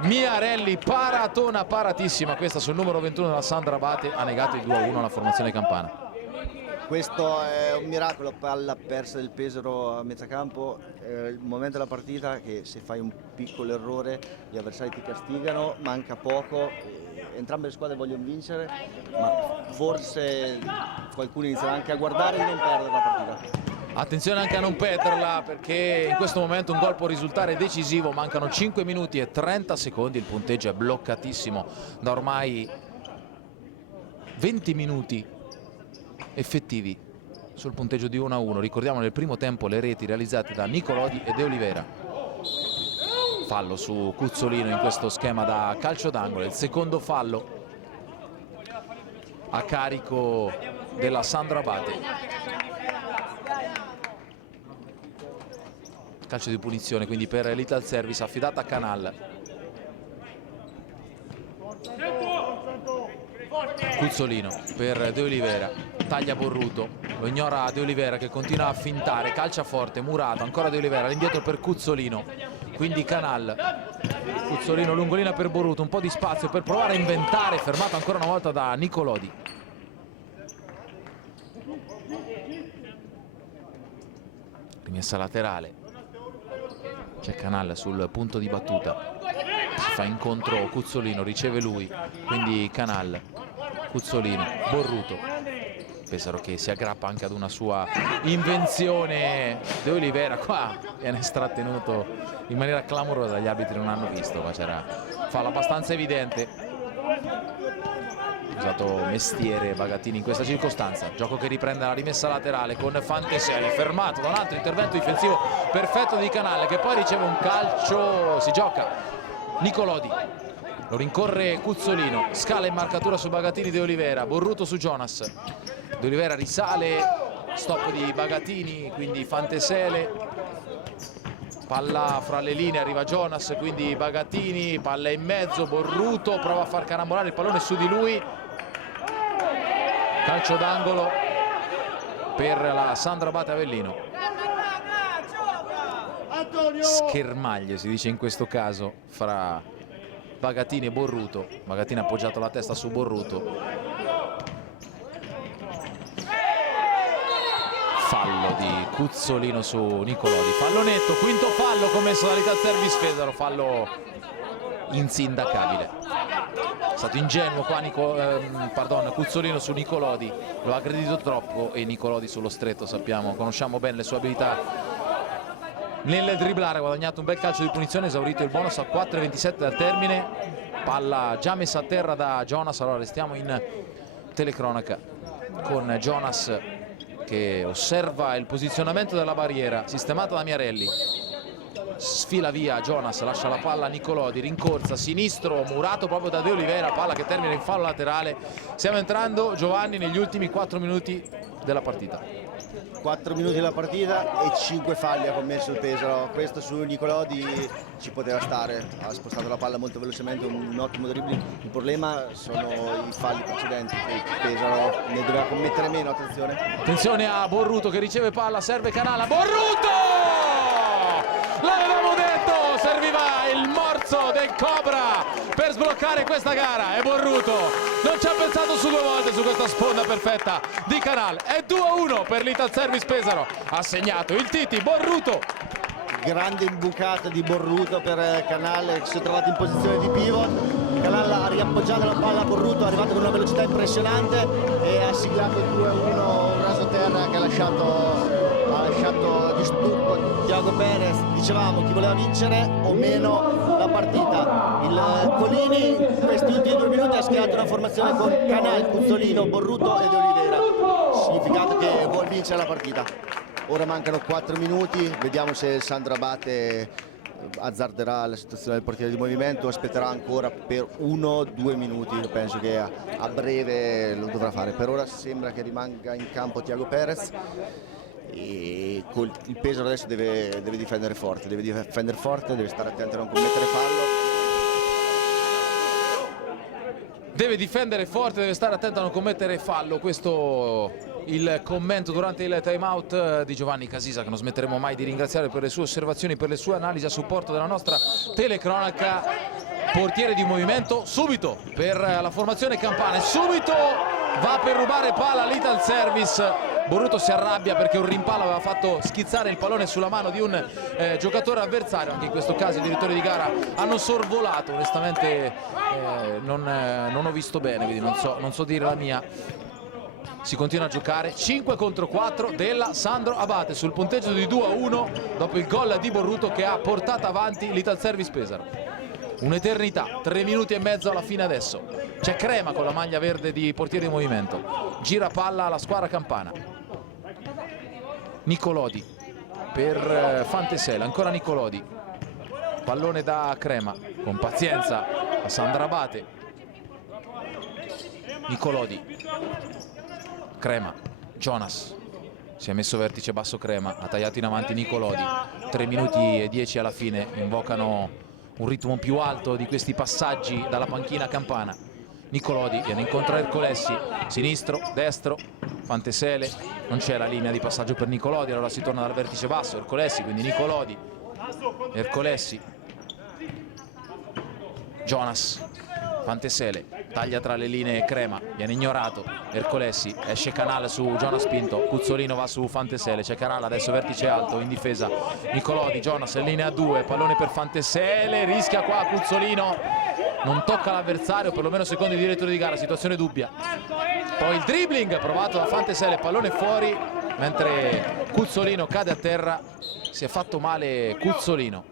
Miarelli paratona paratissima questa sul numero 21 della Sandrabate, ha negato il 2-1 alla formazione campana. Questo è un miracolo, palla persa del Pesaro a metà campo, il momento della partita che se fai un piccolo errore gli avversari ti castigano, manca poco, entrambe le squadre vogliono vincere, ma forse qualcuno inizierà anche a guardare e non perdere la partita. Attenzione anche a non perderla, perché in questo momento un gol può risultare decisivo. Mancano 5 minuti e 30 secondi, il punteggio è bloccatissimo da ormai 20 minuti effettivi sul punteggio di 1-1. Ricordiamo nel primo tempo le reti realizzate da Nicolodi e De Olivera. Fallo su Cuzzolino in questo schema da calcio d'angolo, il secondo fallo a carico della Sandro Abate. Calcio di punizione quindi per l'Italservice, affidata a Canal. Cuzzolino per De Olivera, taglia Borruto, lo ignora De Olivera che continua a fintare, calcia forte, Murato, ancora De Olivera, l'indietro per Cuzzolino, quindi Canal. Cuzzolino, lungolina per Borruto, un po' di spazio per provare a inventare, fermato ancora una volta da Nicolodi. Rimessa laterale, c'è Canal sul punto di battuta, si fa incontro Cuzzolino, riceve lui, quindi Canal, Cuzzolino, Borruto, Pesaro che si aggrappa anche ad una sua invenzione. De Olivera qua viene trattenuto in maniera clamorosa, gli arbitri non hanno visto, ma c'era fallo abbastanza evidente. Ha usato mestiere Bagatini in questa circostanza. Gioco che riprende la rimessa laterale con Fantesele, fermato da un altro intervento difensivo perfetto di Canale, che poi riceve un calcio, si gioca Nicolodi, lo rincorre Cuzzolino, scala in marcatura su Bagatini De Olivera, Borruto su Jonas, De Olivera risale, stop di Bagatini, quindi Fantesele, palla fra le linee, arriva Jonas, quindi Bagatini, palla in mezzo, Borruto prova a far carambolare il pallone su di lui, calcio d'angolo per la Sandro Abate Avellino. Schermaglie si dice in questo caso fra Bagatini e Borruto. Bagatini ha appoggiato la testa su Borruto. Fallo di Cuzzolino su Nicolodi, fallo netto, quinto fallo commesso dall'Italservice Pesaro, fallo insindacabile. È stato ingenuo qua Cuzzolino su Nicolodi, lo ha aggredito troppo e Nicolodi sullo stretto, sappiamo, conosciamo bene le sue abilità nel dribblare. Ha guadagnato un bel calcio di punizione, esaurito il bonus a 4:27 dal termine, palla già messa a terra da Jonas. Allora restiamo in telecronaca con Jonas che osserva il posizionamento della barriera sistemata da Miarelli, sfila via Jonas, lascia la palla a Nicolodi, rincorsa sinistro, murato proprio da De Olivera, palla che termina in fallo laterale. Stiamo entrando, Giovanni, negli ultimi 4 minuti della partita. 4 minuti della partita e 5 falli ha commesso il Pesaro. Questo su Nicolodi ci poteva stare, ha spostato la palla molto velocemente, un ottimo dribbling. Il problema sono i falli precedenti, il Pesaro ne doveva commettere meno. Attenzione a Borruto che riceve palla, serve Canala, Borruto! L'avevamo detto, serviva il morso del Cobra per sbloccare questa gara e Borruto non ci ha pensato su 2 volte su questa sponda perfetta di Canal. È 2-1 per l'Italservice Pesaro, ha segnato il Titi, Borruto. Grande imbucata di Borruto per Canal che si è trovato in posizione di pivot. Canal ha riappoggiato la palla a Borruto, è arrivato con una velocità impressionante e ha siglato il 2-1, un rasoterra che ha lasciato di stucco Tiago Perez. Dicevamo chi voleva vincere o meno la partita. Il Colini in questi ultimi 2 minuti ha schierato una formazione con Canal, Cuzzolino, Borruto e De Olivera, significato che vuol vincere la partita. Ora mancano 4 minuti, vediamo se Sandro Abate azzarderà la situazione del portiere di movimento, aspetterà ancora per 1-2 minuti, penso che a breve lo dovrà fare. Per ora sembra che rimanga in campo Tiago Perez e il Pesaro adesso deve difendere forte, deve stare attento a non commettere fallo. Deve difendere forte, deve stare attento a non commettere fallo. Questo il commento durante il time out di Giovanni Casisa, che non smetteremo mai di ringraziare per le sue osservazioni, per le sue analisi a supporto della nostra telecronaca. Portiere di movimento subito per la formazione campana, subito va per rubare palla l'Italservice Borruto si arrabbia perché un rimpallo aveva fatto schizzare il pallone sulla mano di un giocatore avversario. Anche in questo caso i direttori di gara hanno sorvolato, onestamente non ho visto bene, quindi non so dire la mia. Si continua a giocare 5 contro 4 della Sandro Abate sul punteggio di 2-1 dopo il gol di Borruto che ha portato avanti l'Italservice Pesaro. Un'eternità, 3 minuti e mezzo alla fine adesso. C'è Crema con la maglia verde di portiere di movimento, gira palla alla squadra campana. Nicolodi per Fantesele, ancora Nicolodi, pallone da Crema, con pazienza a Sandro Abate. Nicolodi, Crema, Jonas, si è messo vertice basso Crema, ha tagliato in avanti Nicolodi. 3 minuti e 10 alla fine, invocano un ritmo più alto di questi passaggi dalla panchina campana. Nicolodi viene incontro a Ercolessi, sinistro, destro, Fantesele, non c'è la linea di passaggio per Nicolodi, allora si torna dal vertice basso, Ercolessi, quindi Nicolodi, Ercolessi, Jonas, Fantesele, taglia tra le linee Crema, viene ignorato, Ercolessi, esce Canal su Jonas Pinto, Cuzzolino va su Fantesele, c'è Canal adesso vertice alto in difesa, Nicolodi, Jonas in linea 2, pallone per Fantesele, rischia qua Cuzzolino, non tocca l'avversario, perlomeno secondo i direttori di gara, situazione dubbia. Poi il dribbling provato da Fantesele, pallone fuori, mentre Cuzzolino cade a terra, si è fatto male Cuzzolino.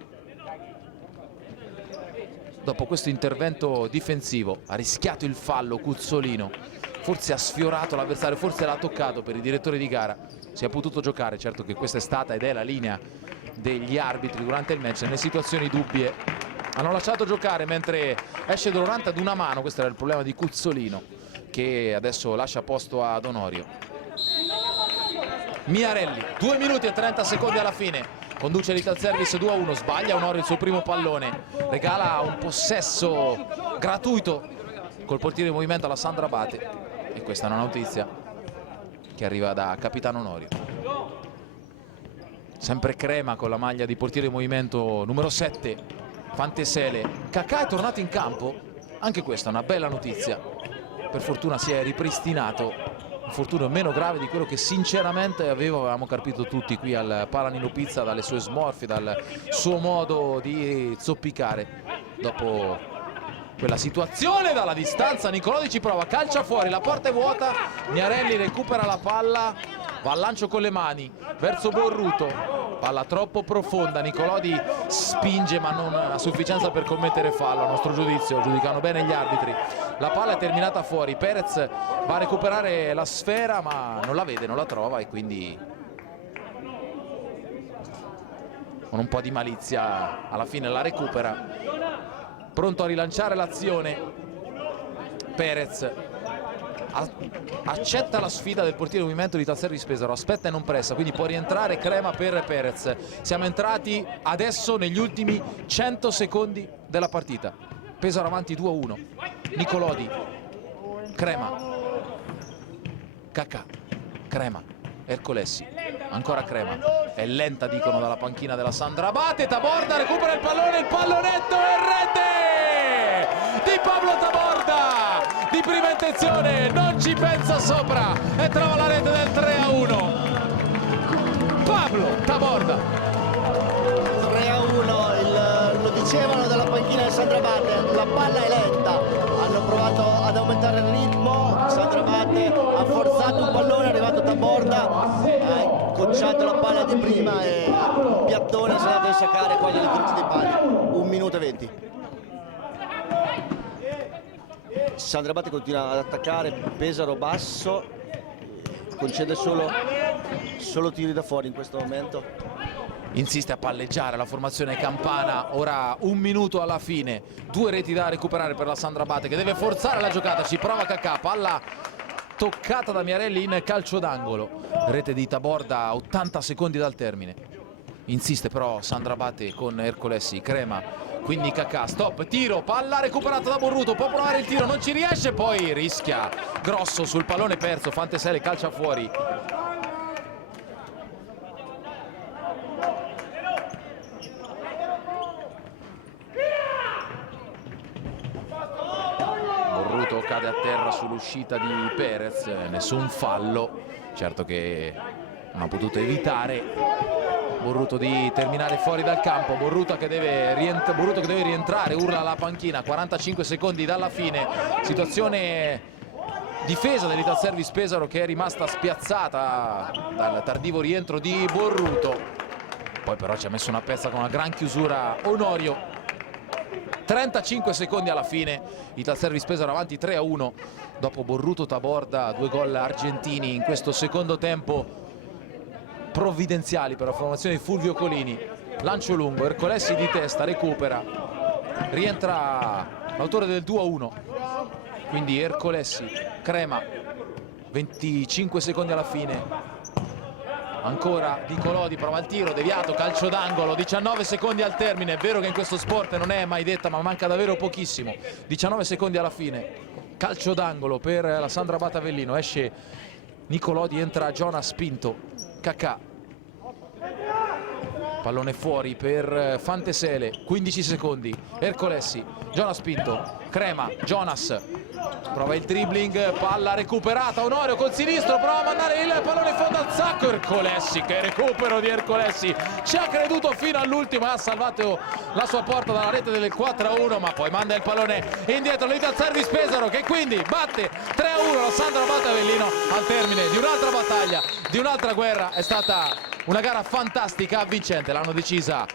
Dopo questo intervento difensivo ha rischiato il fallo Cuzzolino, forse ha sfiorato l'avversario, forse l'ha toccato. Per i direttori di gara si è potuto giocare, certo che questa è stata ed è la linea degli arbitri durante il match, nelle situazioni dubbie hanno lasciato giocare, mentre esce Dolorante ad una mano. Questo era il problema di Cuzzolino, che adesso lascia posto ad Onorio. Miarelli, 2 minuti e 30 secondi alla fine, conduce l'Italservice 2-1, sbaglia Onorio il suo primo pallone, regala un possesso gratuito col portiere in movimento alla Sandro Abate, e questa è una notizia che arriva da capitano Onorio. Sempre Crema con la maglia di portiere in movimento numero 7, Fantesele. Cacà è tornato in campo, anche questa è una bella notizia, per fortuna si è ripristinato, un fortunio meno grave di quello che sinceramente avevamo capito tutti qui al Palanino Pizza, dalle sue smorfie, dal suo modo di zoppicare. Dopo quella situazione dalla distanza Nicolodi ci prova, calcia fuori, la porta è vuota, Miarelli recupera la palla, va al lancio con le mani verso Borruto, palla troppo profonda, Nicolodi spinge ma non a sufficienza per commettere fallo, a nostro giudizio, giudicano bene gli arbitri. La palla è terminata fuori, Perez va a recuperare la sfera ma non la vede, non la trova, e quindi con un po' di malizia alla fine la recupera, pronto a rilanciare l'azione. Perez accetta la sfida del portiere di movimento di Italservice Pesaro, aspetta e non pressa, quindi può rientrare Crema per Perez. Siamo entrati adesso negli ultimi 100 secondi della partita, Pesaro avanti 2-1. Nicolodi, Crema, Cacà, Crema, Ercolessi, ancora Crema, è lenta dicono dalla panchina della Sandro Abate. Taborda recupera il pallone, il pallonetto e rete di Pablo Taborda, di prima intenzione, non ci pensa sopra e trova la rete del 3-1. Pablo Taborda, 3-1, lo dicevano dalla panchina di Sandro Abate, la palla è lenta, hanno provato ad aumentare il ritmo, Sandro Abate ha forzato un pallone, è arrivato Taborda, ha cocciato la palla di prima e un piattone si è andato a insaccare qua negli diritti dei pali. 1 minuto e 20. Sandro Abate continua ad attaccare, Pesaro basso, concede solo tiri da fuori in questo momento. insiste a palleggiare la formazione campana. Ora 1 minuto alla fine, 2 reti da recuperare per la Sandro Abate, che deve forzare la giocata. Ci prova Cacà, palla toccata da Miarelli in calcio d'angolo, rete di Taborda a 80 secondi dal termine. Insiste però Sandro Abate con Ercolessi, Crema, quindi Cacà, stop, tiro, palla recuperata da Borruto, può provare il tiro, non ci riesce, poi rischia grosso sul pallone perso, Fantesele calcia fuori. Borruto cade a terra sull'uscita di Perez, nessun fallo, certo che non ha potuto evitare Borruto di terminare fuori dal campo. Borruto che deve rientrare, urla alla panchina, 45 secondi dalla fine, situazione difesa dell'Italservice Pesaro che è rimasta spiazzata dal tardivo rientro di Borruto, poi però ci ha messo una pezza con una gran chiusura Onorio. 35 secondi alla fine, Italservice Pesaro avanti 3-1 dopo Borruto Taborda, 2 gol argentini in questo secondo tempo provvidenziali per la formazione di Fulvio Colini. Lancio lungo, Ercolessi di testa recupera, rientra l'autore del 2-1, quindi Ercolessi, Crema, 25 secondi alla fine, ancora Di Colodi, prova il tiro, deviato, calcio d'angolo, 19 secondi al termine. È vero che in questo sport non è mai detta, ma manca davvero pochissimo. 19 secondi alla fine, calcio d'angolo per la Sandra Abate Avellino, esce Nicolodi, entra Jonas Pinto, Cacà, pallone fuori per Fantesele, 15 secondi, Ercolessi, Jonas Pinto, Crema, Jonas prova il dribbling, palla recuperata, Onorio col sinistro, prova a mandare il pallone in fondo al sacco, Ercolessi, che recupero di Ercolessi, ci ha creduto fino all'ultimo e ha salvato la sua porta dalla rete del 4-1, ma poi manda il pallone indietro l'Italservice Pesaro che quindi batte 3-1 la Sandra Abate Avellino al termine di un'altra battaglia, di un'altra guerra. È stata una gara fantastica, vincente, l'hanno decisa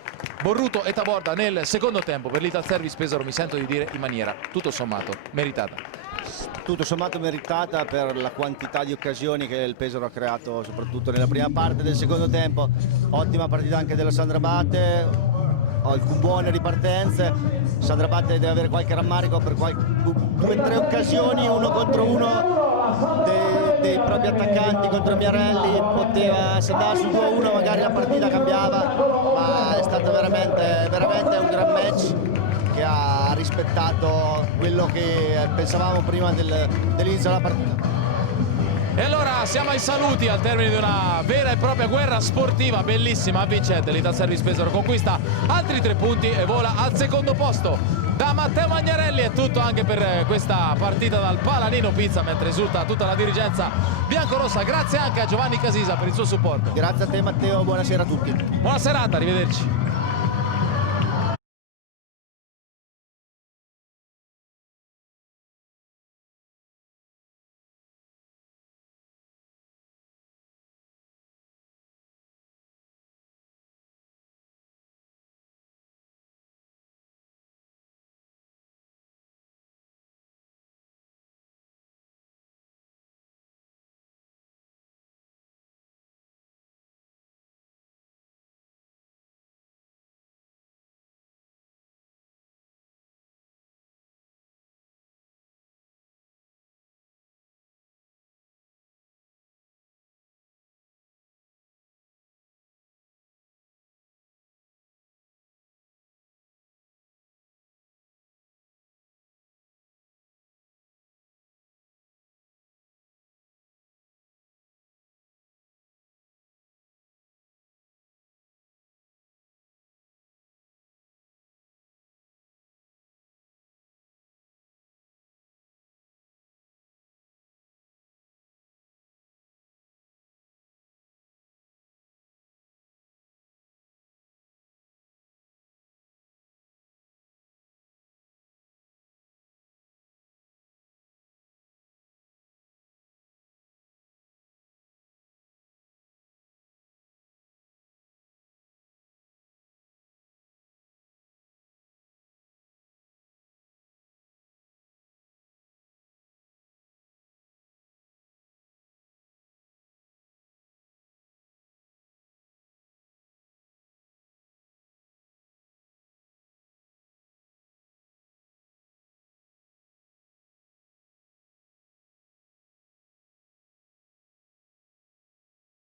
Borruto e Taborda nel secondo tempo. Per l'Italservice Pesaro mi sento di dire in maniera tutto sommato meritata. Tutto sommato meritata per la quantità di occasioni che il Pesaro ha creato soprattutto nella prima parte del secondo tempo. Ottima partita anche della Sandra Abate, buone ripartenze. Sandra Abate deve avere qualche rammarico per 2 o 3 occasioni, 1 contro 1 dei propri attaccanti contro Miarelli. Poteva, se andava su 2-1 magari la partita cambiava, ma è stato veramente un gran match che ha rispettato quello che pensavamo prima dell'inizio della partita. E allora siamo ai saluti al termine di una vera e propria guerra sportiva bellissima, vincente. L'Italservice Pesaro conquista altri 3 punti e vola al secondo posto. Da Matteo Magnarelli è tutto anche per questa partita dal Palanino Pizza, mentre esulta tutta la dirigenza biancorossa. Grazie anche a Giovanni Casisa per il suo supporto. Grazie a te Matteo, buonasera a tutti. Buona serata, arrivederci.